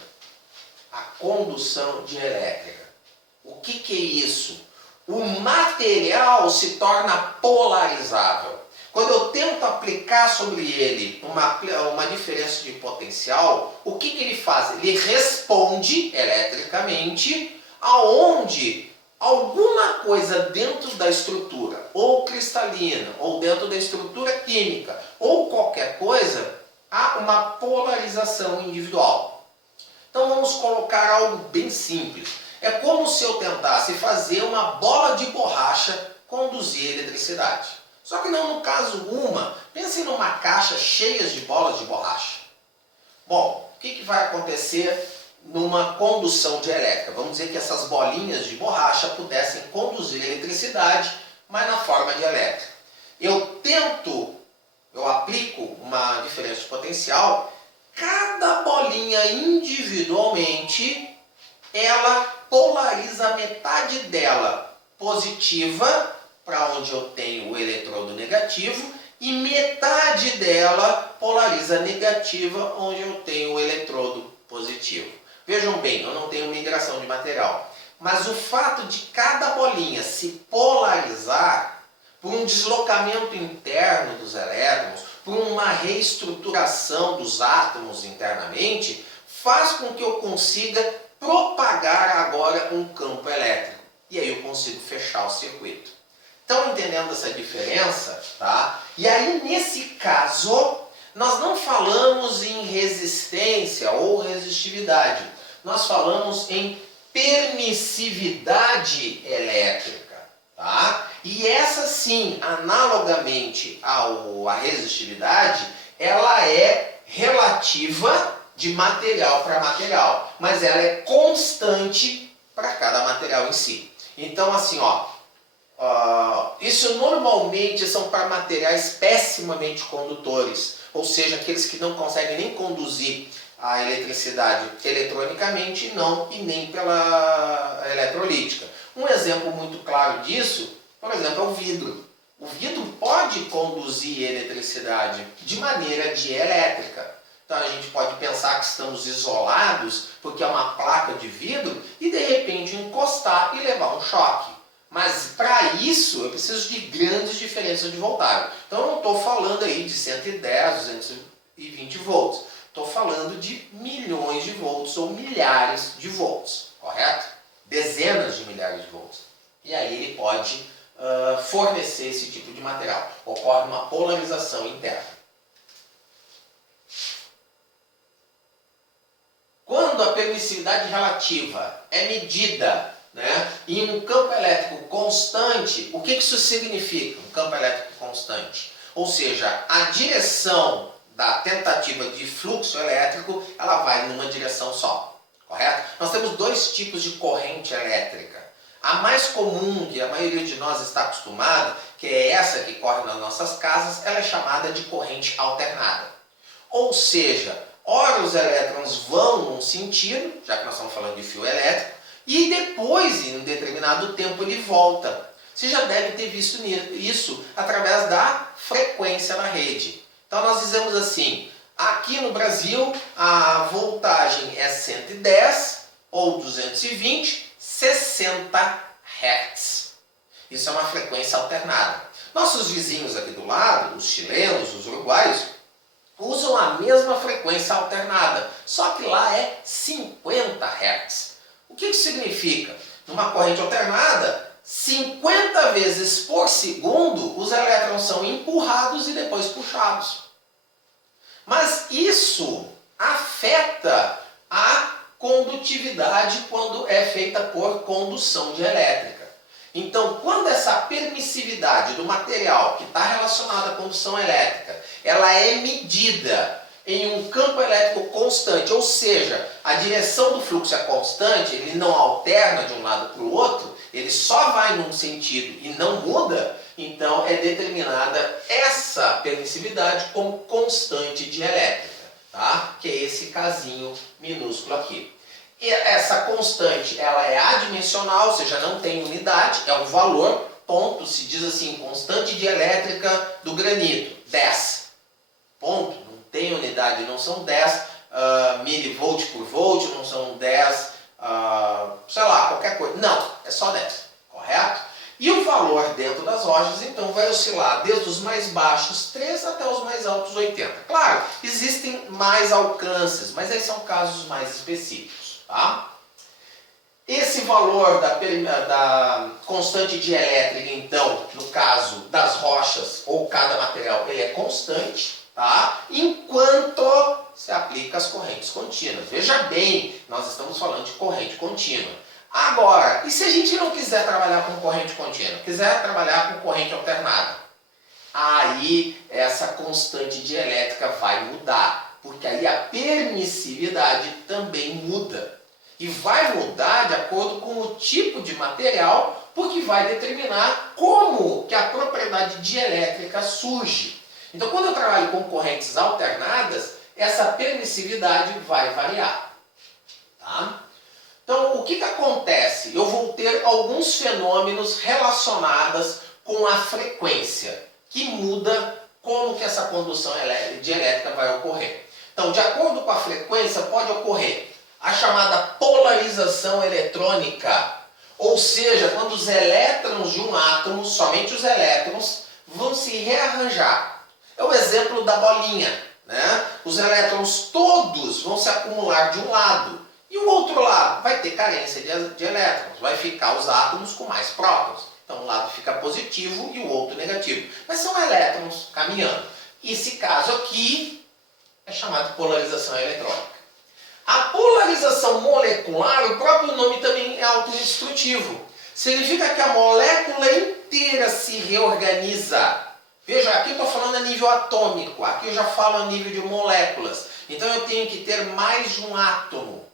a condução dielétrica. O que é isso? O material se torna polarizável. quando eu tento aplicar sobre ele uma diferença de potencial, o que ele faz? Ele responde eletricamente aonde alguma coisa dentro da estrutura, ou cristalina, ou dentro da estrutura química, ou qualquer coisa, há uma polarização individual. Então vamos colocar algo bem simples. É como se eu tentasse fazer uma bola de borracha conduzir eletricidade. Só que não no caso uma. Pense numa caixa cheia de bolas de borracha. Bom, o que vai acontecer numa condução de elétrica? Vamos dizer que essas bolinhas de borracha pudessem conduzir eletricidade, mas na forma de elétrica. Eu aplico uma diferença de potencial, cada bolinha individualmente, ela polariza metade dela positiva, para onde eu tenho o eletrodo negativo, e metade dela polariza negativa, onde eu tenho o eletrodo positivo. Vejam bem, eu não tenho migração de material, mas o fato de cada bolinha se polarizar por um deslocamento interno dos elétrons, por uma reestruturação dos átomos internamente, faz com que eu consiga propagar agora um campo elétrico. E aí eu consigo fechar o circuito. Estão entendendo essa diferença? Tá? E aí, nesse caso, nós não falamos em resistência ou resistividade. Nós falamos em permissividade elétrica. Tá? E essa sim, analogamente à resistividade, ela é relativa de material para material, mas ela é constante para cada material em si. Então, assim, isso normalmente são para materiais pessimamente condutores, ou seja, aqueles que não conseguem nem conduzir a eletricidade eletronicamente e nem pela eletrolítica. Um exemplo muito claro disso, por exemplo, é o vidro. O vidro pode conduzir eletricidade de maneira dielétrica. Então a gente pode pensar que estamos isolados porque é uma placa de vidro e de repente encostar e levar um choque. Mas para isso eu preciso de grandes diferenças de voltagem. Então eu não estou falando aí de 110, 220 volts. Estou falando de milhões de volts ou milhares de volts, correto? Dezenas de milhares de volts. E aí ele pode fornecer esse tipo de material. Ocorre uma polarização interna. Quando a permissividade relativa é medida em um campo elétrico constante, o que isso significa? Um campo elétrico constante. Ou seja, a direção da tentativa de fluxo elétrico, ela vai numa direção só, correto? Nós temos dois tipos de corrente elétrica. A mais comum, que a maioria de nós está acostumada, que é essa que corre nas nossas casas, ela é chamada de corrente alternada. Ou seja, ora os elétrons vão num sentido, já que nós estamos falando de fio elétrico, e depois, em um determinado tempo, ele volta. Você já deve ter visto isso através da frequência na rede. Então nós dizemos assim, aqui no Brasil a voltagem é 110 ou 220, 60 Hz. Isso é uma frequência alternada. Nossos vizinhos aqui do lado, os chilenos, os uruguaios, usam a mesma frequência alternada, só que lá é 50 Hz. O que isso significa? Numa corrente alternada, 50 vezes por segundo os elétrons são empurrados e depois puxados. Mas isso afeta a condutividade quando é feita por condução de elétrica. Então, quando essa permissividade do material que está relacionada à condução elétrica, ela é medida em um campo elétrico constante, ou seja, a direção do fluxo é constante, ele não alterna de um lado para o outro, ele só vai num sentido e não muda, então é determinada essa permissividade como constante dielétrica, tá? Que é esse casinho minúsculo aqui. E essa constante, ela é adimensional, ou seja, não tem unidade, é um valor, ponto, se diz assim, constante dielétrica do granito, 10, ponto, não tem unidade, não são 10 milivolt por volt, não são 10, sei lá, qualquer coisa, não, é só 10, correto? E o valor dentro das rochas, então, vai oscilar desde os mais baixos 3 até os mais altos 80. Claro, existem mais alcances, mas aí são casos mais específicos. Tá? Esse valor da constante dielétrica, então, no caso das rochas ou cada material, ele é constante, tá? Enquanto se aplica as correntes contínuas. Veja bem, nós estamos falando de corrente contínua. Agora, e se a gente não quiser trabalhar com corrente contínua, quiser trabalhar com corrente alternada? Aí essa constante dielétrica vai mudar, porque aí a permissividade também muda. E vai mudar de acordo com o tipo de material, porque vai determinar como que a propriedade dielétrica surge. Então, quando eu trabalho com correntes alternadas, essa permissividade vai variar. Tá? Então, o que acontece? Eu vou ter alguns fenômenos relacionados com a frequência, que muda como que essa condução dielétrica vai ocorrer. Então, de acordo com a frequência, pode ocorrer a chamada polarização eletrônica, ou seja, quando os elétrons de um átomo, somente os elétrons, vão se rearranjar. É o exemplo da bolinha, né? Os elétrons todos vão se acumular de um lado, e o outro lado vai ter carência de elétrons, vai ficar os átomos com mais prótons. Então um lado fica positivo e o outro negativo. Mas são elétrons caminhando. Esse caso aqui é chamado de polarização eletrônica. A polarização molecular, o próprio nome também é autodestrutivo. Significa que a molécula inteira se reorganiza. Veja, aqui eu estou falando a nível atômico, aqui eu já falo a nível de moléculas. Então eu tenho que ter mais de um átomo.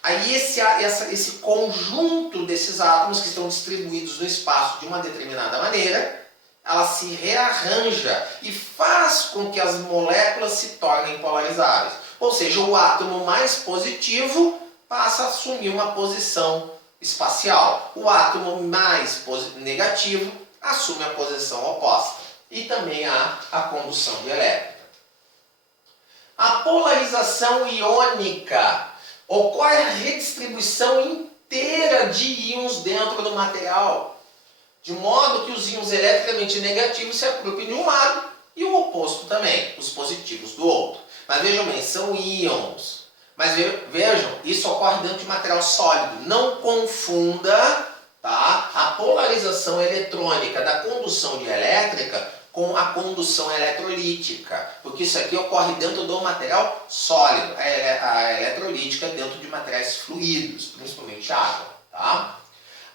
Aí esse conjunto desses átomos que estão distribuídos no espaço de uma determinada maneira, ela se rearranja e faz com que as moléculas se tornem polarizáveis. Ou seja, o átomo mais positivo passa a assumir uma posição espacial. O átomo mais negativo assume a posição oposta. E também há a condução dielétrica. A polarização iônica. Ocorre a redistribuição inteira de íons dentro do material. De modo que os íons eletricamente negativos se agrupem de um lado e o oposto também, os positivos do outro. Mas vejam bem, são íons. Mas vejam, isso ocorre dentro de material sólido. Não confunda, tá, a polarização eletrônica da condução dielétrica com a condução eletrolítica. Porque isso aqui ocorre dentro do material sólido. A eletrolítica dentro de materiais fluidos, principalmente água. Tá?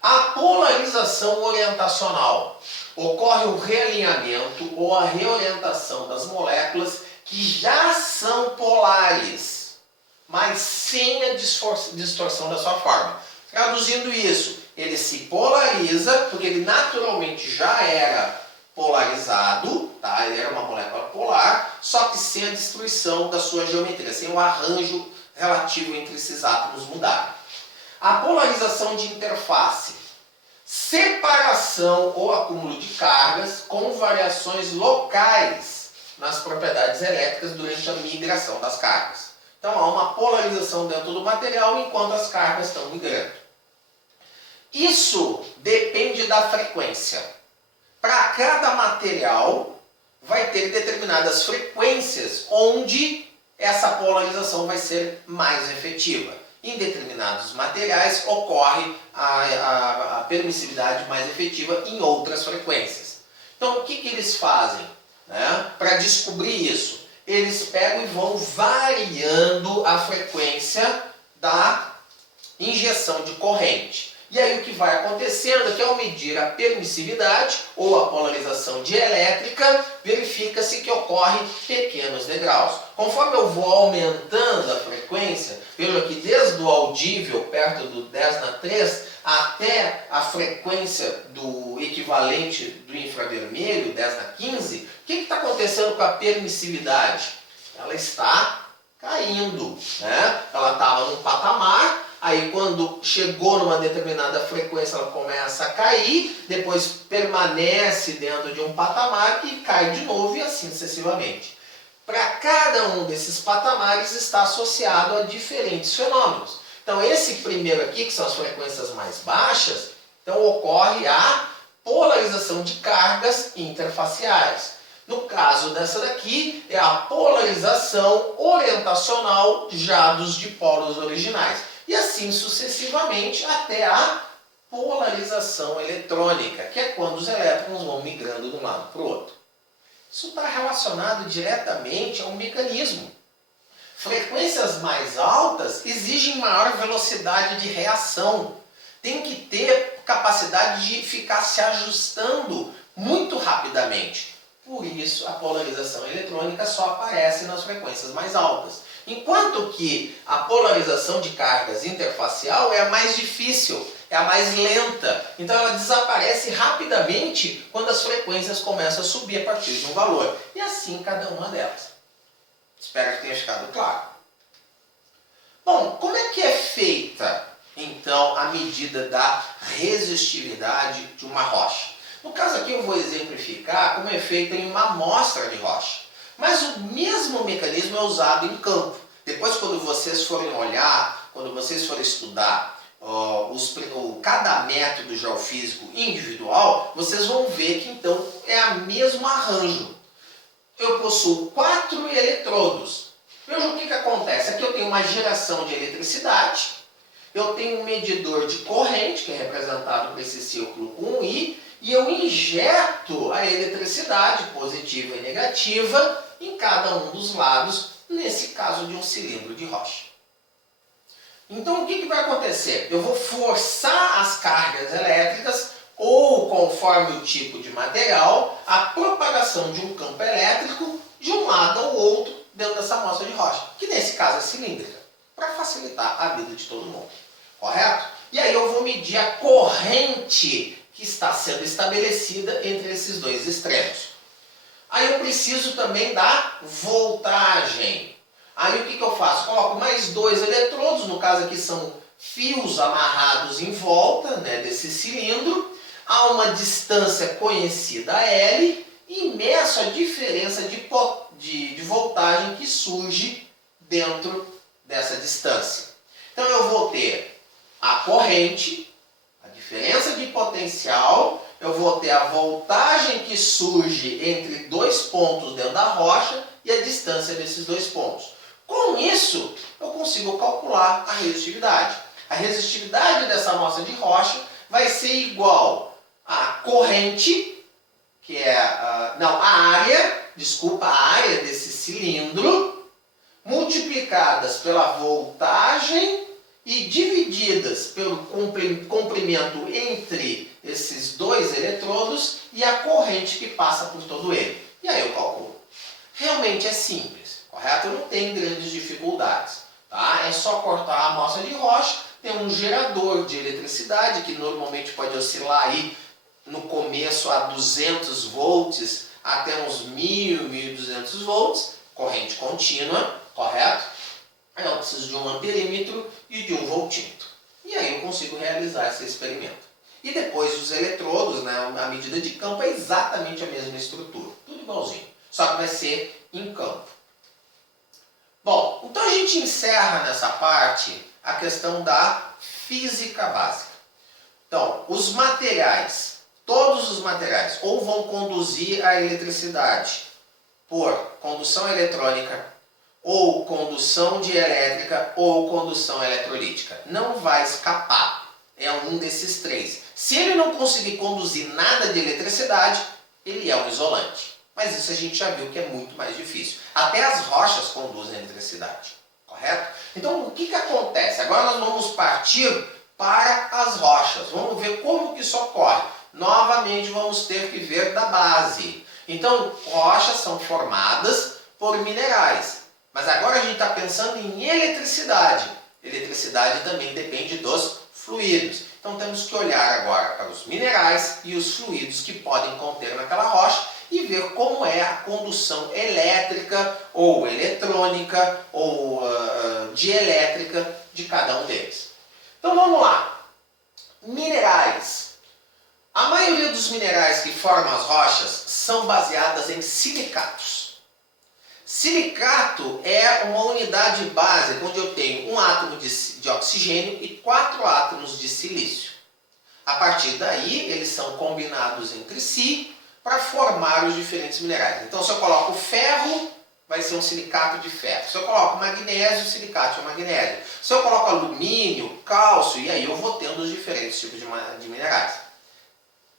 A polarização orientacional. Ocorre o realinhamento ou a reorientação das moléculas que já são polares, mas sem a distorção da sua forma. Traduzindo isso, ele se polariza, porque ele naturalmente já era polarizado, tá? Ele era uma molécula polar, só que sem a destruição da sua geometria, sem o arranjo relativo entre esses átomos mudar. A polarização de interface. Separação ou acúmulo de cargas com variações locais nas propriedades elétricas durante a migração das cargas. Então há uma polarização dentro do material enquanto as cargas estão migrando. Isso depende da frequência. Para cada material vai ter determinadas frequências onde essa polarização vai ser mais efetiva. Em determinados materiais ocorre a permissividade mais efetiva em outras frequências. Então o que eles fazem? Para descobrir isso, eles pegam e vão variando a frequência da injeção de corrente. E aí o que vai acontecendo é que ao medir a permissividade ou a polarização dielétrica, verifica-se que ocorre pequenos degraus. Conforme eu vou aumentando a frequência, veja que desde o audível, perto do 10 na 3, até a frequência do equivalente do infravermelho, 10 na 15, o que está acontecendo com a permissividade? Ela está caindo, né? Ela estava num patamar, aí quando chegou numa determinada frequência ela começa a cair, depois permanece dentro de um patamar e cai de novo e assim sucessivamente. Para cada um desses patamares está associado a diferentes fenômenos. Então esse primeiro aqui, que são as frequências mais baixas, então ocorre a polarização de cargas interfaciais. No caso dessa daqui, é a polarização orientacional já dos dipolos originais. E assim sucessivamente até a polarização eletrônica, que é quando os elétrons vão migrando de um lado para o outro. Isso está relacionado diretamente ao mecanismo. Frequências mais altas exigem maior velocidade de reação. Tem que ter capacidade de ficar se ajustando muito rapidamente. Por isso, a polarização eletrônica só aparece nas frequências mais altas. Enquanto que a polarização de cargas interfacial é a mais difícil, é a mais lenta. Então ela desaparece rapidamente quando as frequências começam a subir a partir de um valor. E assim cada uma delas. Espero que tenha ficado claro. Bom, como é que é feita, então, a medida da resistividade de uma rocha? No caso aqui eu vou exemplificar como é feita em uma amostra de rocha. Mas o mesmo mecanismo é usado em campo. Depois, quando vocês forem olhar, quando vocês forem estudar cada método geofísico individual, vocês vão ver que então é o mesmo arranjo. Eu possuo 4 eletrodos. Veja o que acontece. Aqui eu tenho uma geração de eletricidade, eu tenho um medidor de corrente, que é representado por esse círculo com um I, e eu injeto a eletricidade positiva e negativa em cada um dos lados, nesse caso de um cilindro de rocha. Então o que vai acontecer? Eu vou forçar as cargas elétricas, ou conforme o tipo de material, a propagação de um campo elétrico de um lado ao outro dentro dessa amostra de rocha, que nesse caso é cilíndrica, para facilitar a vida de todo mundo. Correto? E aí eu vou medir a corrente que está sendo estabelecida entre esses dois extremos. Aí eu preciso também da voltagem. Aí o que eu faço? Coloco mais 2 eletrodos, no caso aqui são fios amarrados em volta, né, desse cilindro, a uma distância conhecida L, e meço a diferença de voltagem que surge dentro dessa distância. Então eu vou ter a corrente, a diferença de potencial, eu vou ter a voltagem que surge entre 2 pontos dentro da rocha e a distância desses 2 pontos. Com isso, eu consigo calcular a resistividade. A resistividade dessa amostra de rocha vai ser igual à corrente, que é a área desse cilindro, multiplicadas pela voltagem e divididas pelo comprimento entre esses 2 eletrodos e a corrente que passa por todo ele. E aí eu calculo. Realmente é simples, correto? Não tem grandes dificuldades. Tá? É só cortar a amostra de rocha, tem um gerador de eletricidade que normalmente pode oscilar aí no começo a 200 volts até uns 1000, 1200 volts, corrente contínua, correto? Aí eu preciso de um amperímetro e de um voltímetro. E aí eu consigo realizar esse experimento. E depois os eletrodos, né, a medida de campo é exatamente a mesma estrutura, tudo igualzinho, só que vai ser em campo. Bom, então a gente encerra nessa parte a questão da física básica. Então, os materiais, todos os materiais, ou vão conduzir a eletricidade por condução eletrônica, ou condução dielétrica, ou condução eletrolítica. Não vai escapar. É um desses 3. Se ele não conseguir conduzir nada de eletricidade, ele é um isolante. Mas isso a gente já viu que é muito mais difícil. Até as rochas conduzem eletricidade. Correto? Então, o que acontece? Agora nós vamos partir para as rochas. Vamos ver como que isso ocorre. Novamente, vamos ter que ver da base. Então, rochas são formadas por minerais. Mas agora a gente está pensando em eletricidade. Eletricidade também depende dos fluidos. Então temos que olhar agora para os minerais e os fluidos que podem conter naquela rocha e ver como é a condução elétrica ou eletrônica ou dielétrica de cada um deles. Então vamos lá. Minerais. A maioria dos minerais que formam as rochas são baseadas em silicatos. Silicato é uma unidade básica onde eu tenho um átomo de oxigênio e 4 átomos de silício. A partir daí, eles são combinados entre si para formar os diferentes minerais. Então, se eu coloco ferro, vai ser um silicato de ferro. Se eu coloco magnésio, o silicato é magnésio. Se eu coloco alumínio, cálcio, e aí eu vou tendo os diferentes tipos de minerais.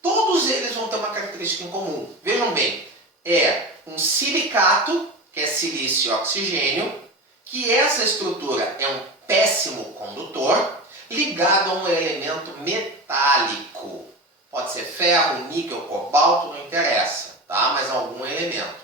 Todos eles vão ter uma característica em comum. Vejam bem, é um silicato, que é silício e oxigênio, que essa estrutura é um péssimo condutor, ligado a um elemento metálico. Pode ser ferro, níquel, cobalto, não interessa, tá? Mas algum elemento.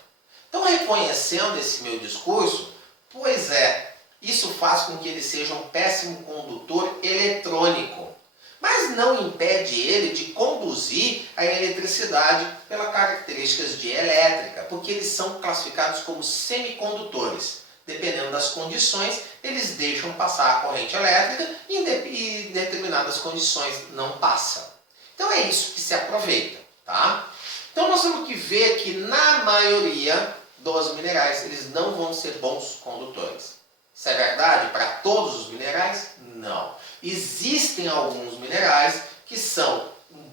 Então, reconhecendo esse meu discurso, pois é, isso faz com que ele seja um péssimo condutor eletrônico, mas não impede ele de conduzir a eletricidade pelas características de elétrica, porque eles são classificados como semicondutores. Dependendo das condições, eles deixam passar a corrente elétrica e em determinadas condições não passa. Então é isso que se aproveita, tá? Então nós temos que ver que na maioria dos minerais eles não vão ser bons condutores. Isso é verdade para todos os minerais? Não. Existem alguns minerais que são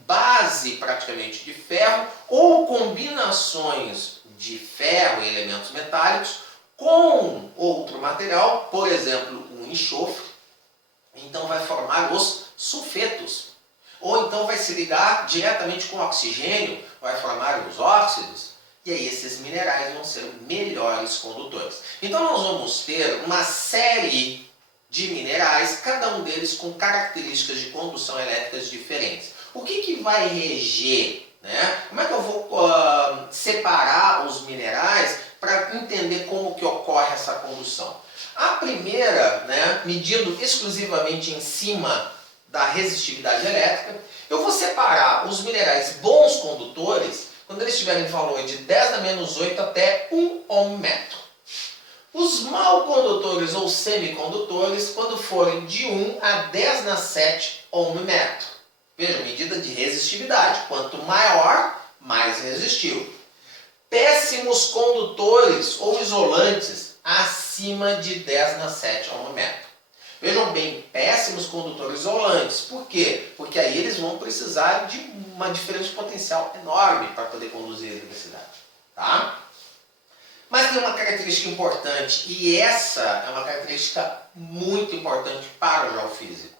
base praticamente de ferro ou combinações de ferro e elementos metálicos com outro material, por exemplo, um enxofre, então vai formar os sulfetos. Ou então vai se ligar diretamente com oxigênio, vai formar os óxidos, e aí esses minerais vão ser melhores condutores. Então nós vamos ter uma série de minerais, cada um deles com características de condução elétricas diferentes. O que vai reger, né? Como é que eu vou separar os minerais para entender como que ocorre essa condução? A primeira, né, medindo exclusivamente em cima da resistividade elétrica, eu vou separar os minerais bons condutores quando eles tiverem valor de 10⁻⁸ até 1 ohmmetro. Os mal condutores ou semicondutores quando forem de 1 a 10⁷ ohmmetro. Veja, medida de resistividade. Quanto maior, mais resistiu. Péssimos condutores ou isolantes acima de 10⁷ ohmmetro. Vejam bem, péssimos condutores isolantes. Por quê? Porque aí eles vão precisar de uma diferença de potencial enorme para poder conduzir a eletricidade. Tá? Mas tem uma característica importante, e essa é uma característica muito importante para o geofísico.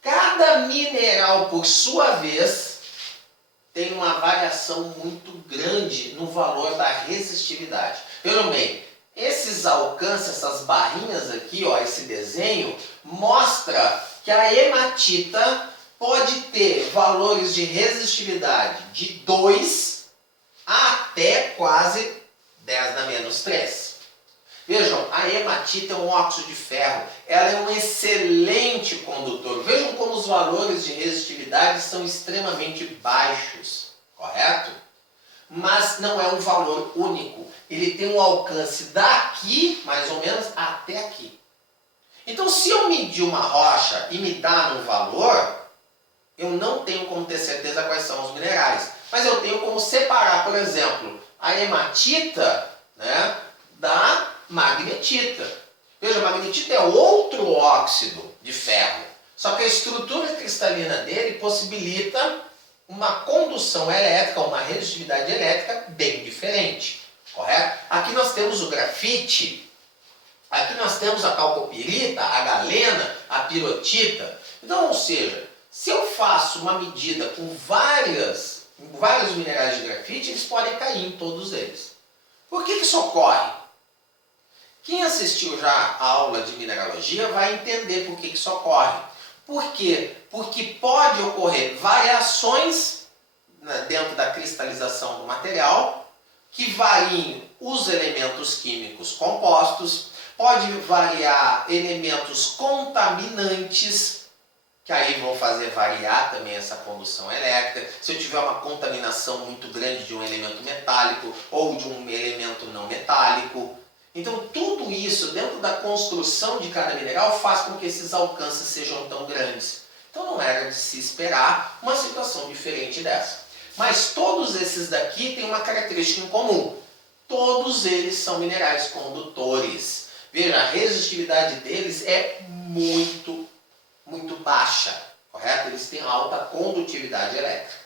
Cada mineral, por sua vez, tem uma variação muito grande no valor da resistividade. Vejam bem, esses alcances, essas barrinhas aqui, ó, esse desenho, mostra que a hematita pode ter valores de resistividade de 2 até quase 10⁻�3. Vejam, a hematita é um óxido de ferro, ela é um excelente condutor. Vejam como os valores de resistividade são extremamente baixos, correto? Mas não é um valor único, ele tem um alcance daqui, mais ou menos, até aqui. Então, se eu medir uma rocha e me dar um valor, eu não tenho como ter certeza quais são os minerais, mas eu tenho como separar, por exemplo, a hematita, né, da magnetita. Veja, a magnetita é outro óxido de ferro, só que a estrutura cristalina dele possibilita uma condução elétrica, uma resistividade elétrica bem diferente, correto? Aqui nós temos o grafite, aqui nós temos a calcopirita, a galena, a pirotita. Então, ou seja, se eu faço uma medida com vários minerais de grafite, eles podem cair em todos eles. Por que isso ocorre? Quem assistiu já a aula de mineralogia vai entender por que isso ocorre. Por quê? Porque pode ocorrer variações, né, dentro da cristalização do material, que variem os elementos químicos compostos, pode variar elementos contaminantes, que aí vão fazer variar também essa condução elétrica. Se eu tiver uma contaminação muito grande de um elemento metálico ou de um elemento não metálico. Então tudo isso dentro da construção de cada mineral faz com que esses alcances sejam tão grandes. Então não era de se esperar uma situação diferente dessa. Mas todos esses daqui têm uma característica em comum. Todos eles são minerais condutores. Veja, a resistividade deles é muito baixa, correto? Eles têm alta condutividade elétrica.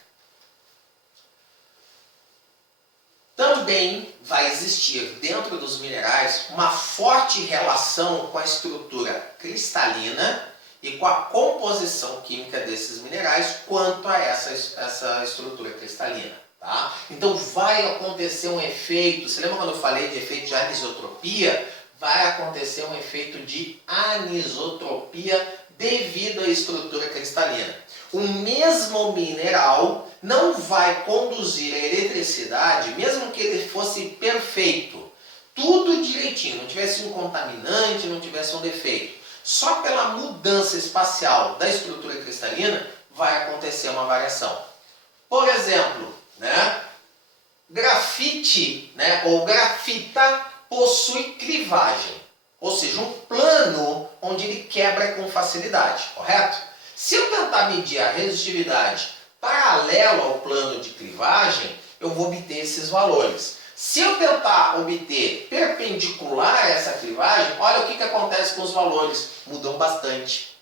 Também vai existir dentro dos minerais uma forte relação com a estrutura cristalina e com a composição química desses minerais quanto a essa estrutura cristalina. Tá? Então vai acontecer um efeito, você lembra quando eu falei de efeito de anisotropia? Vai acontecer um efeito de anisotropia devido à estrutura cristalina. O mesmo mineral não vai conduzir a eletricidade, mesmo que ele fosse perfeito, tudo direitinho, não tivesse um contaminante, não tivesse um defeito. Só pela mudança espacial da estrutura cristalina vai acontecer uma variação. Por exemplo, grafite, ou grafita possui clivagem, ou seja, um plano onde ele quebra com facilidade, correto? Se eu tentar medir a resistividade paralelo ao plano de clivagem, eu vou obter esses valores. Se eu tentar obter perpendicular a essa clivagem, olha o que acontece com os valores, mudam bastante,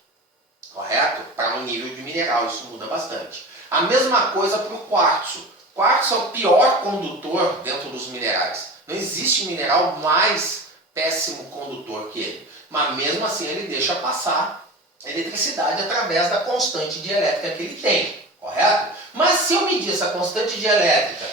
correto? Para um nível de mineral, isso muda bastante. A mesma coisa para o quartzo. O quartzo é o pior condutor dentro dos minerais. Não existe mineral mais péssimo condutor que ele. Mas mesmo assim ele deixa passar eletricidade através da constante dielétrica que ele tem, correto? Mas se eu medir essa constante dielétrica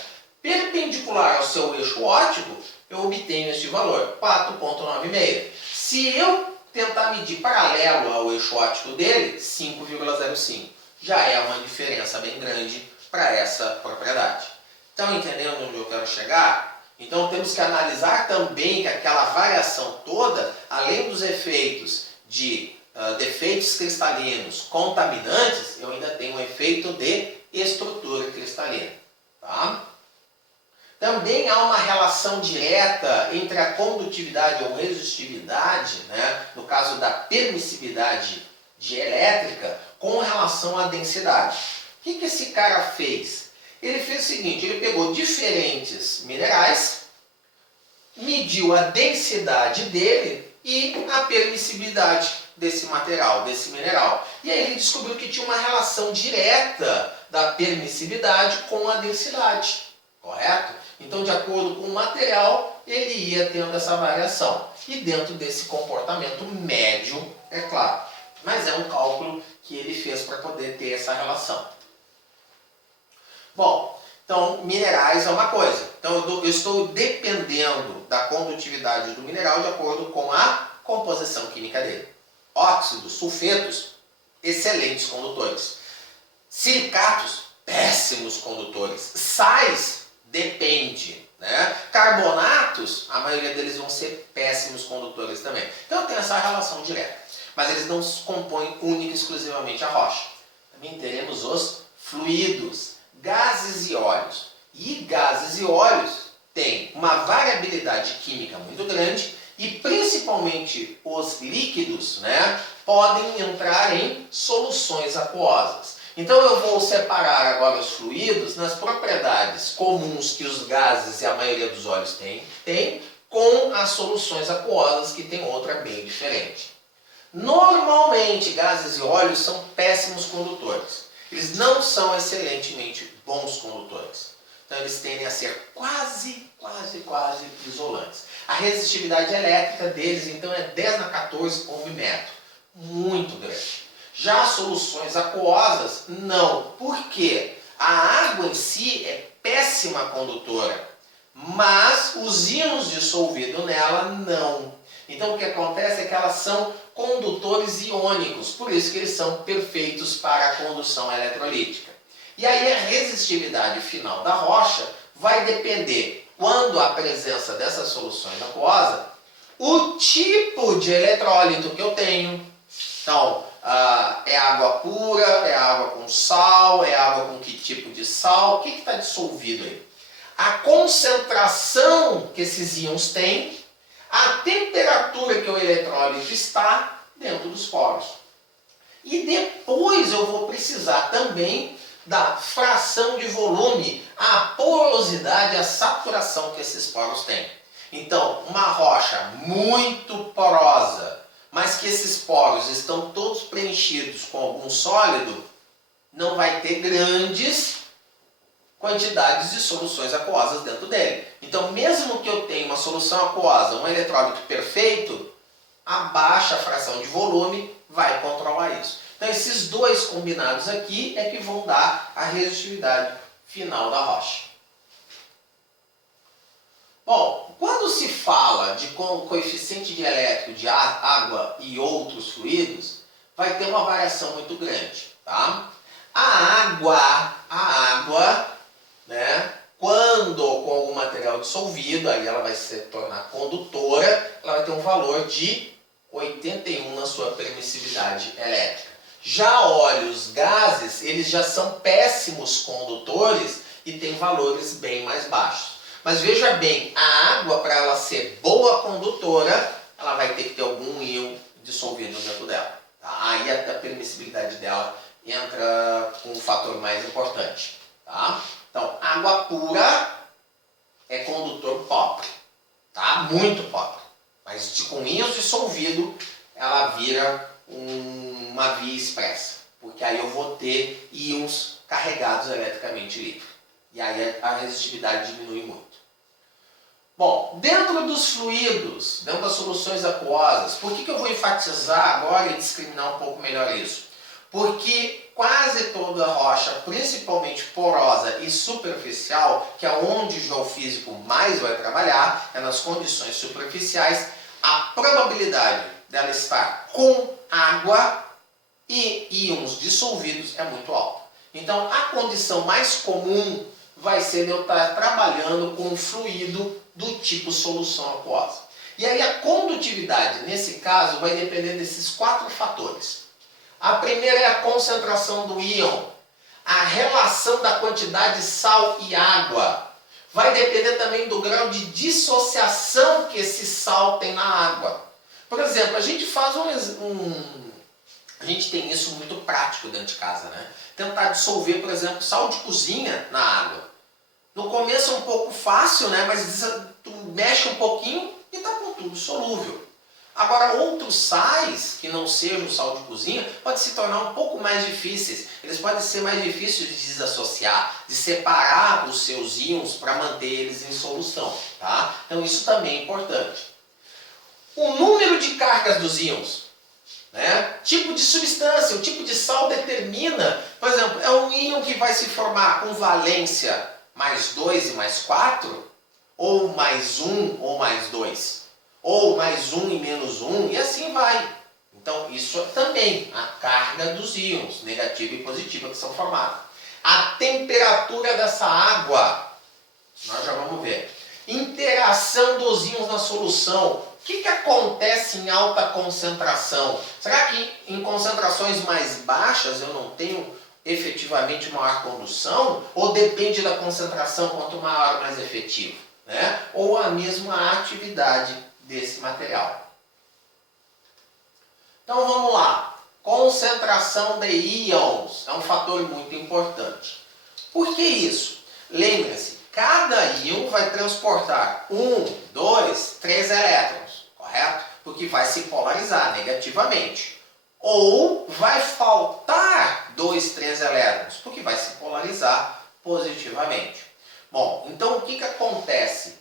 perpendicular ao seu eixo óptico, eu obtenho este valor, 4,96. Se eu tentar medir paralelo ao eixo óptico dele, 5,05. Já é uma diferença bem grande para essa propriedade. Estão entendendo onde eu quero chegar? Então temos que analisar também que aquela variação toda, além dos efeitos de defeitos cristalinos contaminantes, eu ainda tenho um efeito de estrutura cristalina. Tá? Também há uma relação direta entre a condutividade ou resistividade, no caso da permissividade dielétrica, com relação à densidade. O que esse cara fez? Ele fez o seguinte, ele pegou diferentes minerais, mediu a densidade dele e a permissibilidade desse material, desse mineral. E aí ele descobriu que tinha uma relação direta da permissibilidade com a densidade, correto? Então, de acordo com o material, ele ia tendo essa variação. E dentro desse comportamento médio, é claro. Mas é um cálculo que ele fez para poder ter essa relação. Bom, então minerais é uma coisa. Então eu estou dependendo da condutividade do mineral de acordo com a composição química dele. Óxidos, sulfetos, excelentes condutores. Silicatos, péssimos condutores. Sais, depende. Carbonatos, a maioria deles vão ser péssimos condutores também. Então tem essa relação direta. Mas eles não compõem única e exclusivamente a rocha. Também teremos os fluidos, gases e óleos. E gases e óleos têm uma variabilidade química muito grande e principalmente os líquidos podem entrar em soluções aquosas. Então eu vou separar agora os fluidos nas propriedades comuns que os gases e a maioria dos óleos têm com as soluções aquosas que tem outra bem diferente. Normalmente, gases e óleos são péssimos condutores. Eles não são excelentemente bons condutores. Então, eles tendem a ser quase isolantes. A resistividade elétrica deles, então, é 10 na 14 ohm metro. Muito grande. Já as soluções aquosas, não. Por quê? A água em si é péssima condutora, mas os íons dissolvidos nela, não. Então, o que acontece é que elas são condutores iônicos, por isso que eles são perfeitos para a condução eletrolítica. E aí a resistividade final da rocha vai depender, quando a presença dessas soluções aquosas, o tipo de eletrólito que eu tenho. Então, é água pura, é água com sal, é água com que tipo de sal, o que está dissolvido aí? A concentração que esses íons têm, a temperatura que o eletrólito está dentro dos poros. E depois eu vou precisar também da fração de volume, a porosidade, a saturação que esses poros têm. Então, uma rocha muito porosa, mas que esses poros estão todos preenchidos com algum sólido, não vai ter grandes quantidades de soluções aquosas dentro dele. Então, mesmo que eu tenha uma solução aquosa, um eletrólito perfeito, a baixa fração de volume vai controlar isso. Então, esses dois combinados aqui é que vão dar a resistividade final da rocha. Bom, quando se fala de coeficiente dielétrico de água e outros fluidos, vai ter uma variação muito grande, tá? A água, né, quando com algum material dissolvido, aí ela vai se tornar condutora, ela vai ter um valor de 81 na sua permissividade elétrica. Já óleos, gases, eles já são péssimos condutores e têm valores bem mais baixos. Mas veja bem, a água, para ela ser boa condutora, ela vai ter que ter algum íon dissolvido dentro dela. Tá? Aí a permissibilidade dela entra com um fator mais importante. Tá? Então, água pura é condutor pobre. Tá? Muito pobre. Mas com íons dissolvido, ela vira uma via expressa. Porque aí eu vou ter íons carregados eletricamente livre. E aí a resistividade diminui muito. Bom, dentro dos fluidos, dentro das soluções aquosas, por que eu vou enfatizar agora e discriminar um pouco melhor isso? Porque quase toda rocha, principalmente porosa e superficial, que é onde o geofísico mais vai trabalhar, é nas condições superficiais, a probabilidade dela estar com água e íons dissolvidos é muito alta. Então, a condição mais comum vai ser eu estar trabalhando com um fluido do tipo solução aquosa. E aí a condutividade, nesse caso, vai depender desses 4 fatores. A primeira é a concentração do íon, a relação da quantidade de sal e água. Vai depender também do grau de dissociação que esse sal tem na água. Por exemplo, a gente faz a gente tem isso muito prático dentro de casa, né? Tentar dissolver, por exemplo, sal de cozinha na água. No começo é um pouco fácil, né? Mas tu mexe um pouquinho e está com tudo solúvel. Agora, outros sais, que não sejam sal de cozinha, podem se tornar um pouco mais difíceis. Eles podem ser mais difíceis de desassociar, de separar os seus íons para manter eles em solução. Tá? Então, isso também é importante. O número de cargas dos íons. Né? Tipo de substância, o tipo de sal determina, por exemplo, é um íon que vai se formar com valência mais 2 e mais 4, ou mais 1 ou mais 2, ou mais 1 e menos 1, e assim vai. Então isso é também a carga dos íons, negativa e positiva, que são formados. A temperatura dessa água, nós já vamos ver. Interação dos íons na solução. O que acontece em alta concentração? Será que em concentrações mais baixas eu não tenho efetivamente maior condução? Ou depende da concentração, quanto maior, mais efetivo? Né? Ou a mesma atividade desse material? Então vamos lá. Concentração de íons é um fator muito importante. Por que isso? Lembre-se, cada íon vai transportar 1, 2, 3 elétrons, correto? Porque vai se polarizar negativamente. Ou vai faltar 2, 3 elétrons, porque vai se polarizar positivamente. Bom, então o que acontece?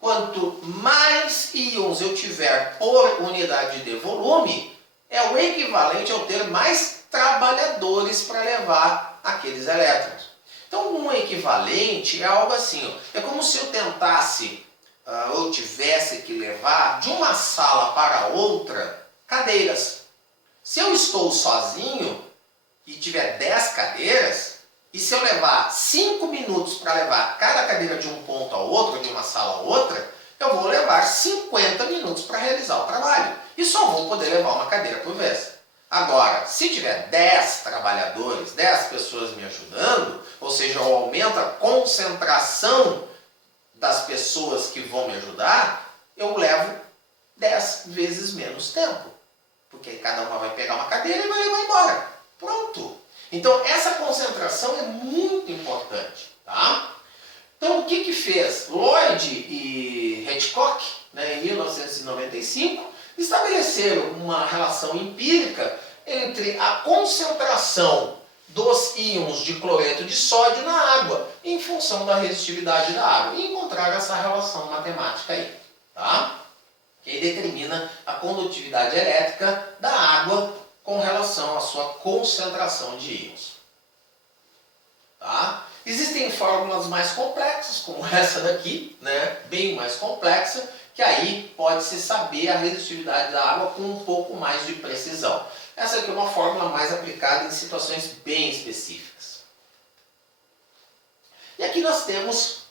Quanto mais íons eu tiver por unidade de volume, é o equivalente a eu ter mais trabalhadores para levar aqueles elétrons. Então, um equivalente é algo assim, ó, é como se eu tentasse, ou tivesse que levar de uma sala para outra cadeiras. Se eu estou sozinho e tiver 10 cadeiras, e se eu levar 5 minutos para levar cada cadeira de um ponto ao outro, de uma sala a outra, eu vou levar 50 minutos para realizar o trabalho. E só vou poder levar uma cadeira por vez. Agora, se tiver 10 trabalhadores, 10 pessoas me ajudando, ou seja, eu aumento a concentração das pessoas que vão me ajudar, eu levo 10 vezes menos tempo. Porque cada uma vai pegar uma cadeira e vai levar embora. Pronto. Então, essa concentração é muito importante. Tá? Então, o que fez? Lloyd e Hitchcock, né, em 1995, estabeleceram uma relação empírica entre a concentração dos íons de cloreto de sódio na água, em função da resistividade da água. E encontraram essa relação matemática aí, tá? Que determina a condutividade elétrica da água com relação à sua concentração de íons. Tá? Existem fórmulas mais complexas, como essa daqui, né? Bem mais complexa, que aí pode-se saber a resistividade da água com um pouco mais de precisão. Essa aqui é uma fórmula mais aplicada em situações bem específicas. E aqui nós temos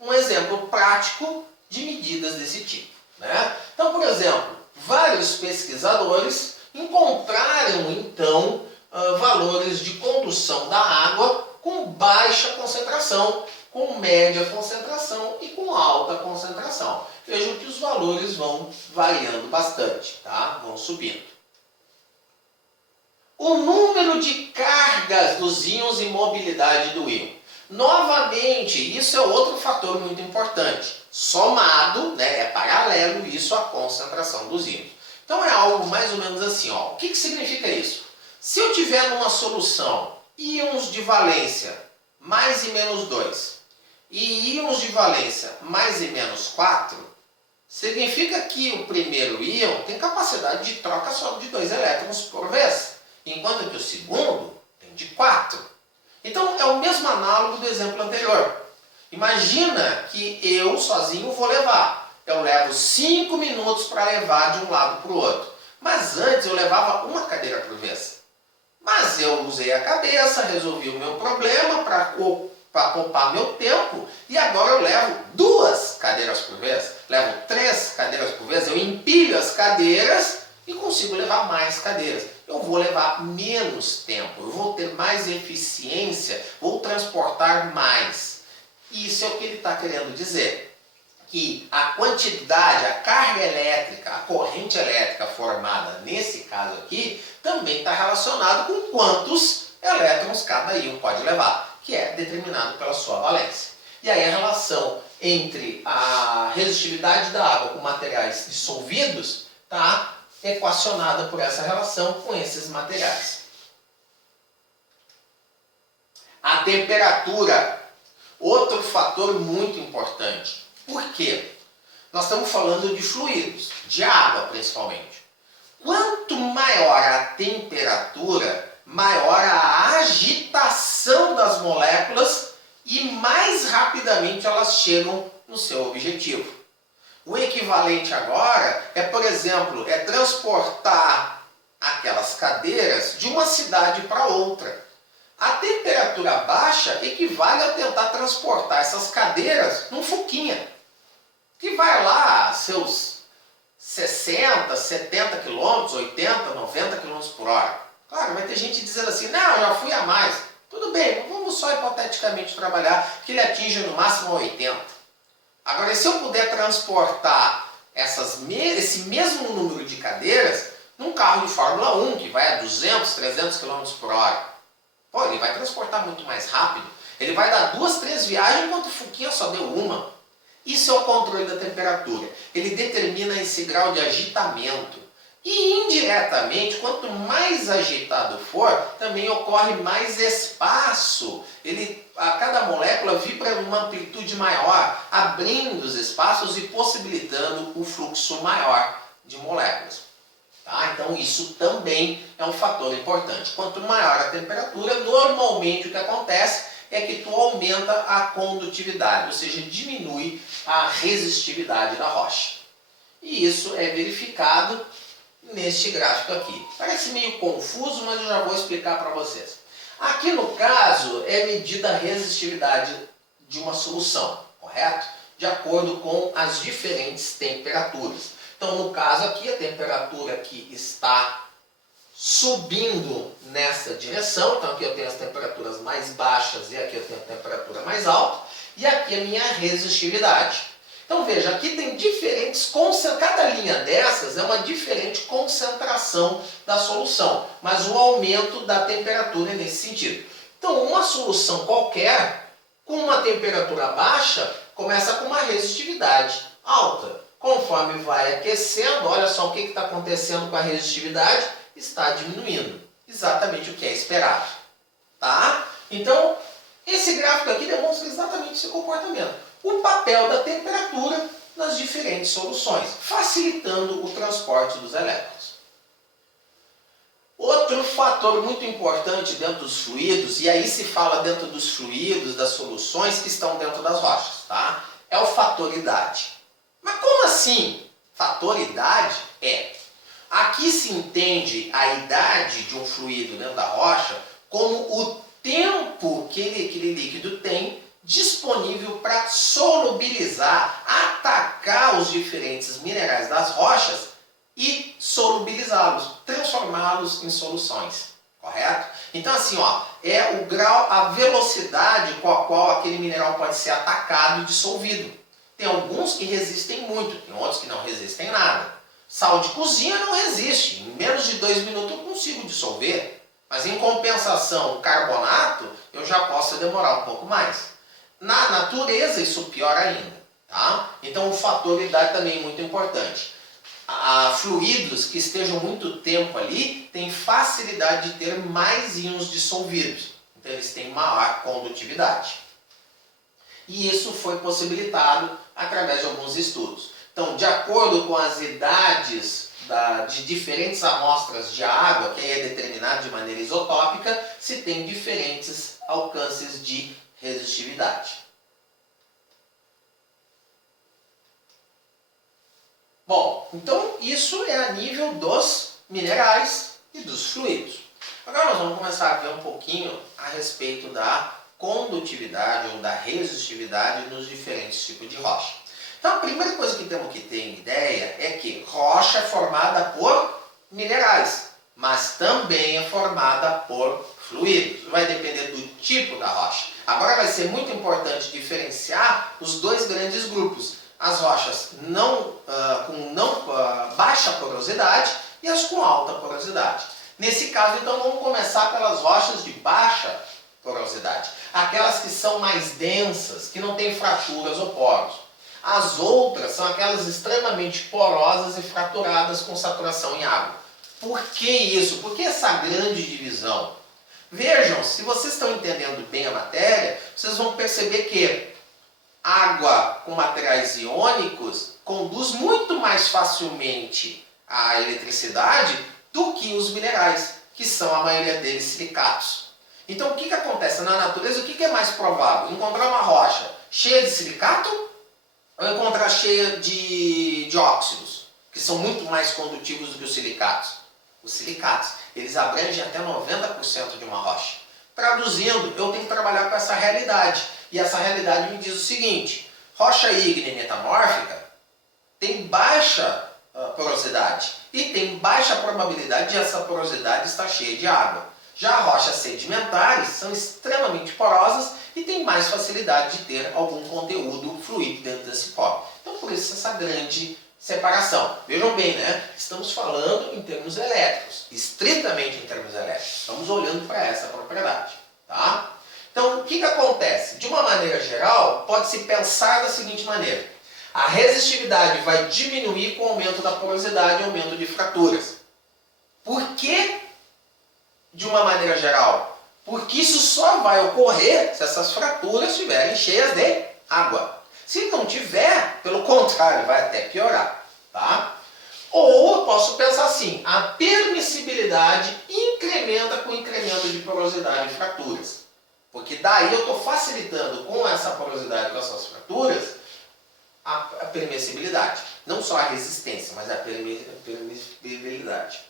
um exemplo prático de medidas desse tipo, né? Então, por exemplo, vários pesquisadores encontraram então valores de condução da água com baixa concentração, com média concentração e com alta concentração. Vejam que os valores vão variando bastante, tá? Vão subindo. O número de cargas dos íons e mobilidade do íon. Novamente, isso é outro fator muito importante. Somado, né, é paralelo isso à concentração dos íons. Então é algo mais ou menos assim, ó. O que significa isso? Se eu tiver numa solução íons de valência mais e menos 2 e íons de valência mais e menos 4, significa que o primeiro íon tem capacidade de troca só de 2 elétrons por vez, enquanto que o segundo tem de 4. Então é o mesmo análogo do exemplo anterior. Imagina que eu sozinho vou levar. Eu levo 5 minutos para levar de um lado para o outro. Mas antes eu levava uma cadeira por vez. Mas eu usei a cabeça, resolvi o meu problema para poupar meu tempo e agora eu levo 2 cadeiras por vez, levo 3 cadeiras por vez, eu empilho as cadeiras e consigo levar mais cadeiras. Eu vou levar menos tempo, eu vou ter mais eficiência, vou transportar mais. Isso é o que ele está querendo dizer. Que a quantidade, a carga elétrica, a corrente elétrica formada nesse caso aqui, também está relacionado com quantos elétrons cada íon pode levar, que é determinado pela sua valência. E aí a relação entre a resistividade da água com materiais dissolvidos está equacionada por essa relação com esses materiais. A temperatura, outro fator muito importante. Por quê? Nós estamos falando de fluidos, de água principalmente. Quanto maior a temperatura, maior a agitação das moléculas e mais rapidamente elas chegam no seu objetivo. O equivalente agora é, por exemplo, transportar aquelas cadeiras de uma cidade para outra. A temperatura baixa equivale a tentar transportar essas cadeiras num Fuquinha, que vai lá a seus 60, 70 km, 80, 90 km por hora. Claro, vai ter gente dizendo assim, não, eu já fui a mais. Tudo bem, vamos só hipoteticamente trabalhar que ele atinja no máximo 80. Agora, se eu puder transportar esse mesmo número de cadeiras num carro de Fórmula 1, que vai a 200, 300 km por hora, pô, ele vai transportar muito mais rápido. Ele vai dar 2, 3 viagens, enquanto o Fuquinha só deu uma. Isso é o controle da temperatura. Ele determina esse grau de agitamento. E indiretamente, quanto mais agitado for, também ocorre mais espaço. Cada molécula vibra numa amplitude maior, abrindo os espaços e possibilitando o fluxo maior de moléculas. Tá? Então isso também é um fator importante. Quanto maior a temperatura, normalmente o que acontece é que tu aumenta a condutividade, ou seja, diminui a resistividade da rocha. E isso é verificado neste gráfico aqui. Parece meio confuso, mas eu já vou explicar para vocês. Aqui no caso é medida a resistividade de uma solução, correto? De acordo com as diferentes temperaturas. Então no caso aqui a temperatura que está subindo nessa direção, então aqui eu tenho as temperaturas mais baixas e aqui eu tenho a temperatura mais alta, e aqui a minha resistividade. Então veja, aqui tem diferentes cada linha dessas é uma diferente concentração da solução, mas o aumento da temperatura é nesse sentido. Então uma solução qualquer, com uma temperatura baixa, começa com uma resistividade alta. Conforme vai aquecendo, olha só o que está acontecendo com a resistividade, está diminuindo. Exatamente o que é esperado. Tá? Então, esse gráfico aqui demonstra exatamente esse comportamento. O papel da temperatura nas diferentes soluções, facilitando o transporte dos elétrons. Outro fator muito importante dentro dos fluidos, e aí se fala dentro dos fluidos, das soluções que estão dentro das rochas, tá? É o fator idade. Mas como assim? Fator idade aqui se entende a idade de um fluido dentro da rocha como o tempo que aquele líquido tem disponível para solubilizar, atacar os diferentes minerais das rochas e solubilizá-los, transformá-los em soluções, correto? Então assim, é o grau, a velocidade com a qual aquele mineral pode ser atacado e dissolvido. Tem alguns que resistem muito, tem outros que não resistem nada. Sal de cozinha não resiste, em menos de 2 minutos eu consigo dissolver, mas em compensação, o carbonato eu já posso demorar um pouco mais. Na natureza isso pior ainda, tá? Então o fator idade também é muito importante. Fluidos que estejam muito tempo ali têm facilidade de ter mais íons dissolvidos. Então eles têm maior condutividade. E isso foi possibilitado através de alguns estudos. Então, de acordo com as idades de diferentes amostras de água, que é determinado de maneira isotópica, se tem diferentes alcances de resistividade. Bom, então isso é a nível dos minerais e dos fluidos. Agora nós vamos começar a ver um pouquinho a respeito da condutividade ou da resistividade nos diferentes tipos de rocha. Então a primeira coisa que temos que ter em ideia é que rocha é formada por minerais, mas também é formada por fluidos. Vai depender do tipo da rocha. Agora vai ser muito importante diferenciar os dois grandes grupos. As rochas com baixa porosidade e as com alta porosidade. Nesse caso, então, vamos começar pelas rochas de baixa porosidade. Aquelas que são mais densas, que não têm fraturas ou poros. As outras são aquelas extremamente porosas e fraturadas com saturação em água. Por que isso? Por que essa grande divisão? Vejam, se vocês estão entendendo bem a matéria, vocês vão perceber que água com materiais iônicos conduz muito mais facilmente a eletricidade do que os minerais, que são a maioria deles silicatos. Então o que acontece na natureza? O que é mais provável? Encontrar uma rocha cheia de silicato ou encontrar cheia de óxidos, que são muito mais condutivos do que os silicatos? Os silicatos, eles abrangem até 90% de uma rocha. Traduzindo, eu tenho que trabalhar com essa realidade. E essa realidade me diz o seguinte: rocha ígnea metamórfica tem baixa porosidade e tem baixa probabilidade de essa porosidade estar cheia de água. Já rochas sedimentares são extremamente porosas e têm mais facilidade de ter algum conteúdo fluido dentro desse pó. Então por isso essa grande separação. Vejam bem, né? Estamos falando em termos elétricos, estritamente em termos elétricos. Estamos olhando para essa propriedade, tá? Então, o que acontece? De uma maneira geral, pode-se pensar da seguinte maneira: a resistividade vai diminuir com o aumento da porosidade e aumento de fraturas. Por que de uma maneira geral? Porque isso só vai ocorrer se essas fraturas estiverem cheias de água. Se não tiver, pelo contrário, vai até piorar, tá? Ou eu posso pensar assim: a permissibilidade incrementa com o incremento de porosidade e fraturas. Porque daí eu estou facilitando com essa porosidade, com essas fraturas, a permissibilidade. Não só a resistência, mas a permissibilidade.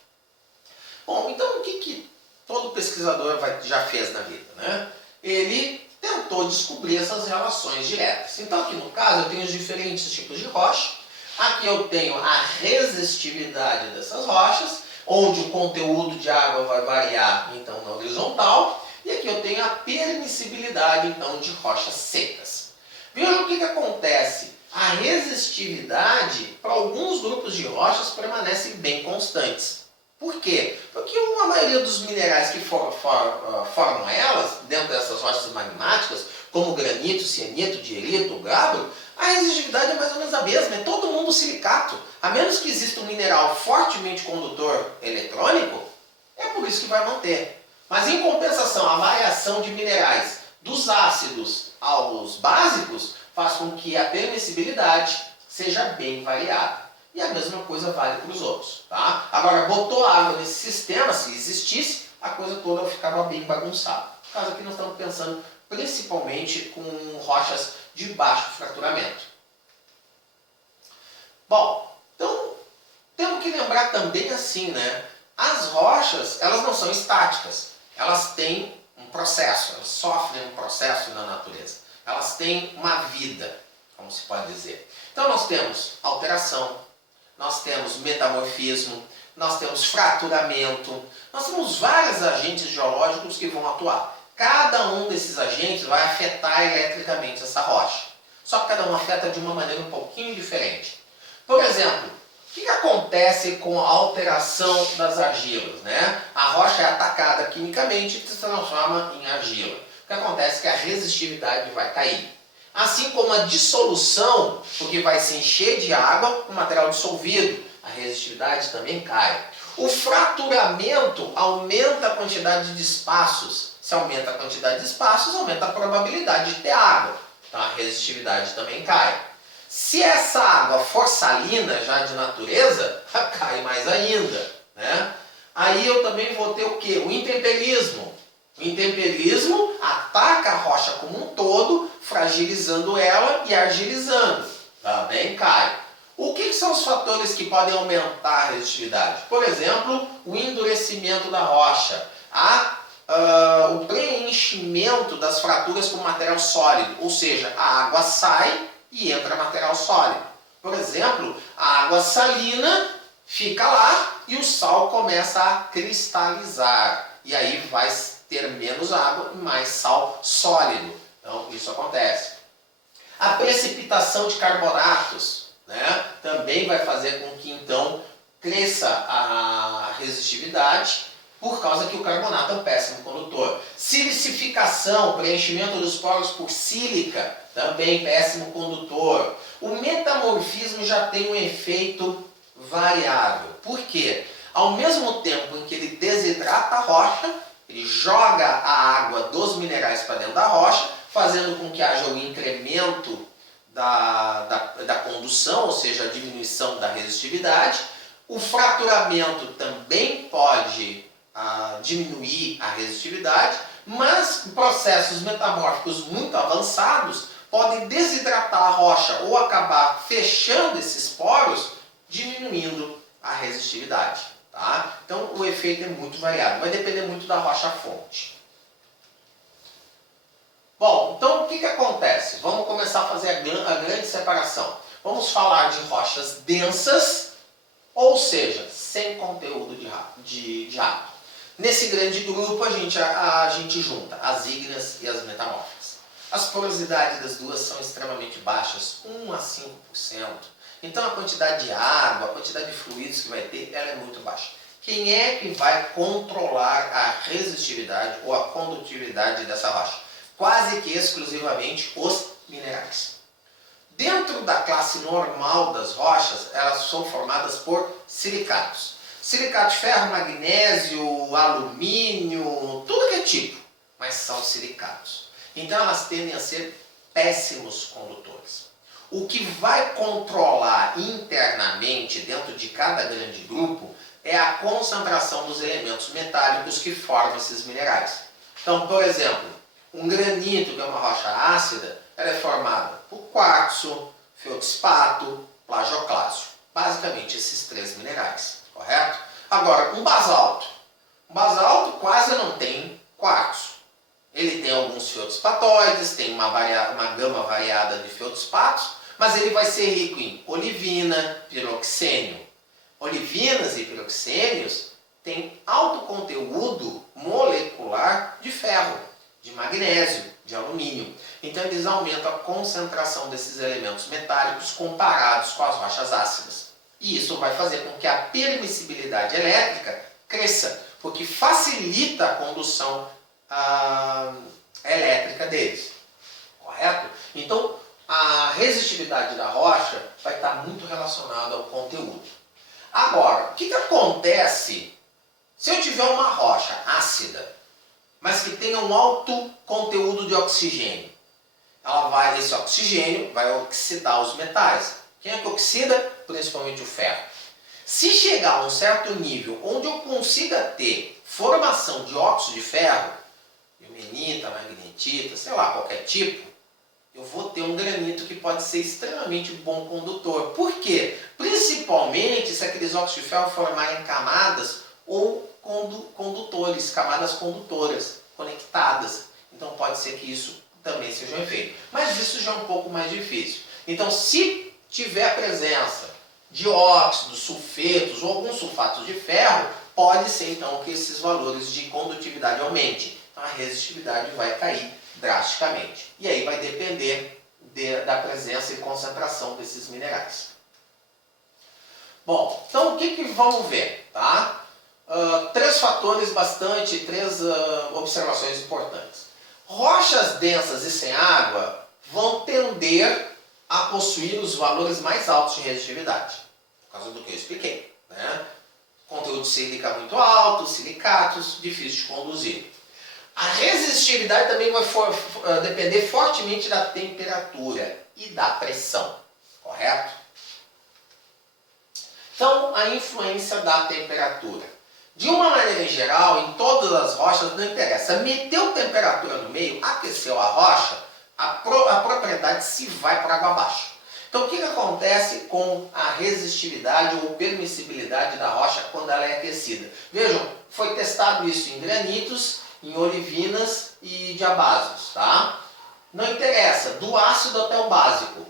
Bom, então o que todo pesquisador já fez na vida, né? Ele tentou descobrir essas relações diretas. Então aqui no caso eu tenho os diferentes tipos de rocha. Aqui eu tenho a resistividade dessas rochas, onde o conteúdo de água vai variar então na horizontal. E aqui eu tenho a permissibilidade, então, de rochas secas. Veja o que acontece. A resistividade para alguns grupos de rochas permanece bem constantes. Por quê? Porque a maioria dos minerais que formam elas, dentro dessas rochas magmáticas, como granito, cianito, diorito, gabbro, A resistividade é mais ou menos a mesma, é todo mundo silicato. A menos que exista um mineral fortemente condutor eletrônico, é por isso que vai manter. Mas em compensação, a variação de minerais dos ácidos aos básicos faz com que a permissibilidade seja bem variada. E a mesma coisa vale para os outros. Tá? Agora, botou água nesse sistema, se existisse, a coisa toda ficava bem bagunçada. No caso aqui nós estamos pensando principalmente com rochas de baixo fraturamento. Bom, então temos que lembrar também assim, né? As rochas, elas não são estáticas. Elas têm um processo, elas sofrem um processo na natureza. Elas têm uma vida, como se pode dizer. Então nós temos alteração, nós temos metamorfismo, nós temos fraturamento, nós temos vários agentes geológicos que vão atuar. Cada um desses agentes vai afetar eletricamente essa rocha. Só que cada um afeta de uma maneira um pouquinho diferente. Por exemplo, o que acontece com a alteração das argilas, né? A rocha é atacada quimicamente e se transforma em argila. O que acontece é que a resistividade vai cair. Assim como a dissolução, porque vai se encher de água, o material dissolvido, a resistividade também cai. O fraturamento aumenta a quantidade de espaços. Se aumenta a quantidade de espaços, aumenta a probabilidade de ter água. Então a resistividade também cai. Se essa água for salina, já de natureza, cai mais ainda. Né? Aí eu também vou ter o quê? O intemperismo. O intemperismo ataca a rocha como um todo, fragilizando ela e argilizando. Também cai. O que são os fatores que podem aumentar a resistividade? Por exemplo, o endurecimento da rocha, o preenchimento das fraturas com material sólido, ou seja, a água sai e entra material sólido. Por exemplo, a água salina fica lá e o sal começa a cristalizar. E aí vai ter menos água e mais sal sólido. Então, isso acontece. A precipitação de carbonatos, né, também vai fazer com que, então, cresça a resistividade, por causa que o carbonato é um péssimo condutor. Silicificação, preenchimento dos poros por sílica, também péssimo condutor. O metamorfismo já tem um efeito variável. Por quê? Ao mesmo tempo em que ele desidrata a rocha, ele joga a água dos minerais para dentro da rocha, fazendo com que haja um incremento da condução, ou seja, a diminuição da resistividade. O fraturamento também pode diminuir a resistividade, mas processos metamórficos muito avançados podem desidratar a rocha ou acabar fechando esses poros, diminuindo a resistividade. Tá? Então o efeito é muito variado, vai depender muito da rocha-fonte. Bom, então o que acontece? Vamos começar a fazer a grande separação. Vamos falar de rochas densas, ou seja, sem conteúdo de água. Nesse grande grupo a gente junta as ígneas e as metamórficas. As porosidades das duas são extremamente baixas, 1 a 5%. Então a quantidade de água, a quantidade de fluidos que vai ter, ela é muito baixa. Quem é que vai controlar a resistividade ou a condutividade dessa rocha? Quase que exclusivamente os minerais. Dentro da classe normal das rochas, elas são formadas por silicatos. Silicato de ferro, magnésio, alumínio, tudo que é tipo, mas são silicatos. Então elas tendem a ser péssimos condutores. O que vai controlar internamente dentro de cada grande grupo é a concentração dos elementos metálicos que formam esses minerais. Então, por exemplo, um granito, que é uma rocha ácida, ela é formada por quartzo, feldspato, plagioclásio. Basicamente esses 3 minerais, correto? Agora, um basalto. Um basalto quase não tem quartzo. Ele tem alguns feldspatóides, tem uma gama variada de feldspatos, mas ele vai ser rico em olivina, piroxênio. Olivinas e piroxênios têm alto conteúdo molecular de ferro, de magnésio, de alumínio. Então eles aumentam a concentração desses elementos metálicos comparados com as rochas ácidas. E isso vai fazer com que a permissibilidade elétrica cresça, porque facilita a condução elétrica deles. Correto? Então, a resistividade da rocha vai estar muito relacionada ao conteúdo. Agora, o que acontece se eu tiver uma rocha ácida, mas que tenha um alto conteúdo de oxigênio? Esse oxigênio vai oxidar os metais. Quem é que oxida? Principalmente o ferro. Se chegar a um certo nível onde eu consiga ter formação de óxido de ferro, ilmenita, magnetita, sei lá, qualquer tipo, eu vou ter um granito que pode ser extremamente bom condutor. Por quê? Principalmente se aqueles óxidos de ferro formarem camadas ou condutores, camadas condutoras, conectadas. Então pode ser que isso também seja um efeito. Mas isso já é um pouco mais difícil. Então, se tiver a presença de óxidos, sulfetos ou alguns sulfatos de ferro, pode ser então que esses valores de condutividade aumentem. Então a resistividade vai cair drasticamente. E aí vai depender da presença e concentração desses minerais. Bom, então o que vamos ver? Tá? Três observações importantes. Rochas densas e sem água vão tender a possuir os valores mais altos de resistividade, por causa do que eu expliquei, né? Conteúdo de sílica muito alto, silicatos, difícil de conduzir. A resistividade também vai depender fortemente da temperatura e da pressão, correto? Então, a influência da temperatura. De uma maneira geral, em todas as rochas, não interessa. Meteu temperatura no meio, aqueceu a rocha, a propriedade se vai para água abaixo. Então, o que acontece com a resistividade ou permissibilidade da rocha quando ela é aquecida? Vejam, foi testado isso em granitos, em olivinas e diabásios, tá? Não interessa, do ácido até o básico.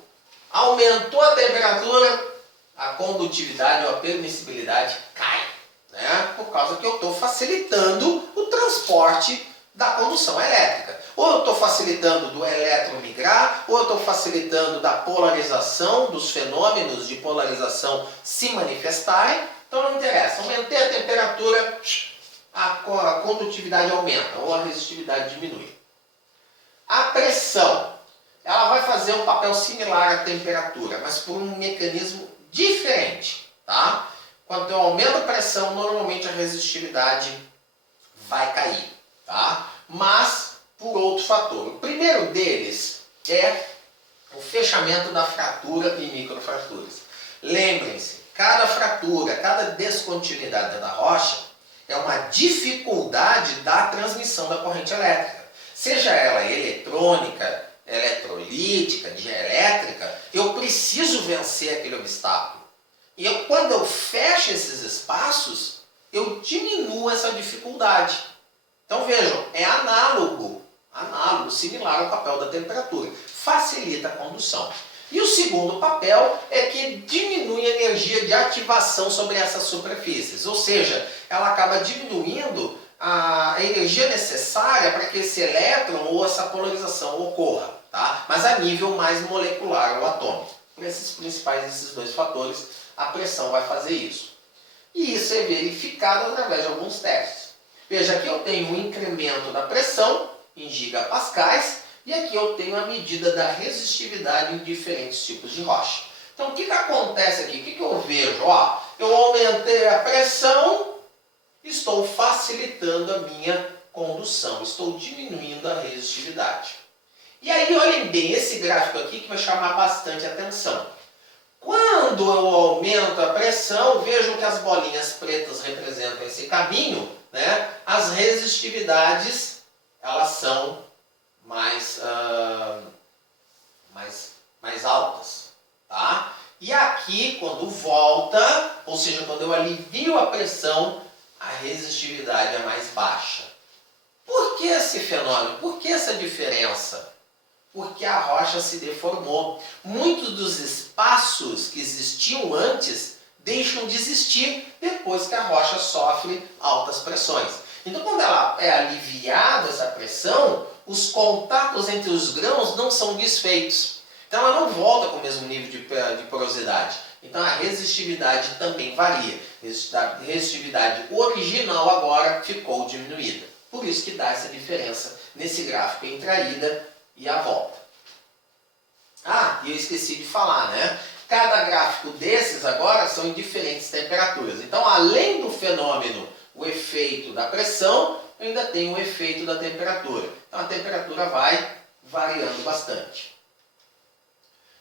Aumentou a temperatura, a condutividade ou a permissibilidade cai, né? Por causa que eu estou facilitando o transporte da condução elétrica. Ou eu estou facilitando do elétron migrar, ou eu estou facilitando da polarização, dos fenômenos de polarização se manifestarem. Então não interessa, aumentei a temperatura, a condutividade aumenta, ou a resistividade diminui. A pressão, ela vai fazer um papel similar à temperatura, mas por um mecanismo diferente, tá? Quando eu aumento a pressão, normalmente a resistividade vai cair, tá? Mas por outro fator. O primeiro deles é o fechamento da fratura e microfraturas. Lembrem-se, cada fratura, cada descontinuidade da rocha é uma dificuldade da transmissão da corrente elétrica. Seja ela eletrônica, eletrolítica, dielétrica, eu preciso vencer aquele obstáculo. E quando eu fecho esses espaços, eu diminuo essa dificuldade. Então vejam, é análogo, similar ao papel da temperatura. Facilita a condução. E o segundo papel é que diminui a energia de ativação sobre essas superfícies. Ou seja, ela acaba diminuindo a energia necessária para que esse elétron ou essa polarização ocorra, tá? Mas a nível mais molecular ou atômico. Por esses dois fatores, a pressão vai fazer isso. E isso é verificado através de alguns testes. Veja, aqui eu tenho um incremento da pressão em gigapascais e aqui eu tenho a medida da resistividade em diferentes tipos de rocha. Então, o que acontece aqui? O que eu vejo? Ó, eu aumentei a pressão, estou facilitando a minha condução, estou diminuindo a resistividade. E aí, olhem bem, esse gráfico aqui que vai chamar bastante atenção. Quando eu aumento a pressão, vejam que as bolinhas pretas representam esse caminho, né? As resistividades, elas são mais altas, tá? E aqui, quando volta, ou seja, quando eu alivio a pressão, a resistividade é mais baixa. Por que esse fenômeno? Por que essa diferença? Porque a rocha se deformou. Muitos dos espaços que existiam antes deixam de existir depois que a rocha sofre altas pressões. Então, quando ela é aliviada essa pressão, os contatos entre os grãos não são desfeitos. Então, ela não volta com o mesmo nível de porosidade. Então, a resistividade também varia. A resistividade original agora ficou diminuída. Por isso que dá essa diferença nesse gráfico entre a ida e a volta. Ah, e eu esqueci de falar, né? Cada gráfico desses agora são em diferentes temperaturas. Então, além do fenômeno, o efeito da pressão, eu ainda tenho o efeito da temperatura. Então, a temperatura vai variando bastante.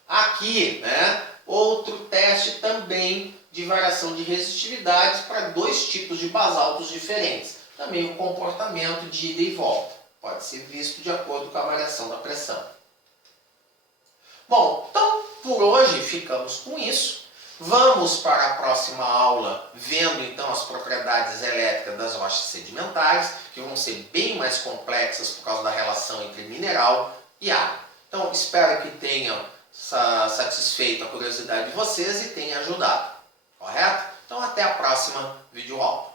Aqui, né, outro teste também de variação de resistividades para dois tipos de basaltos diferentes. Também o comportamento de ida e volta. Pode ser visto de acordo com a variação da pressão. Bom, então por hoje ficamos com isso. Vamos para a próxima aula vendo então as propriedades elétricas das rochas sedimentares, que vão ser bem mais complexas por causa da relação entre mineral e água. Então espero que tenham satisfeito a curiosidade de vocês e tenha ajudado. Correto? Então até a próxima videoaula.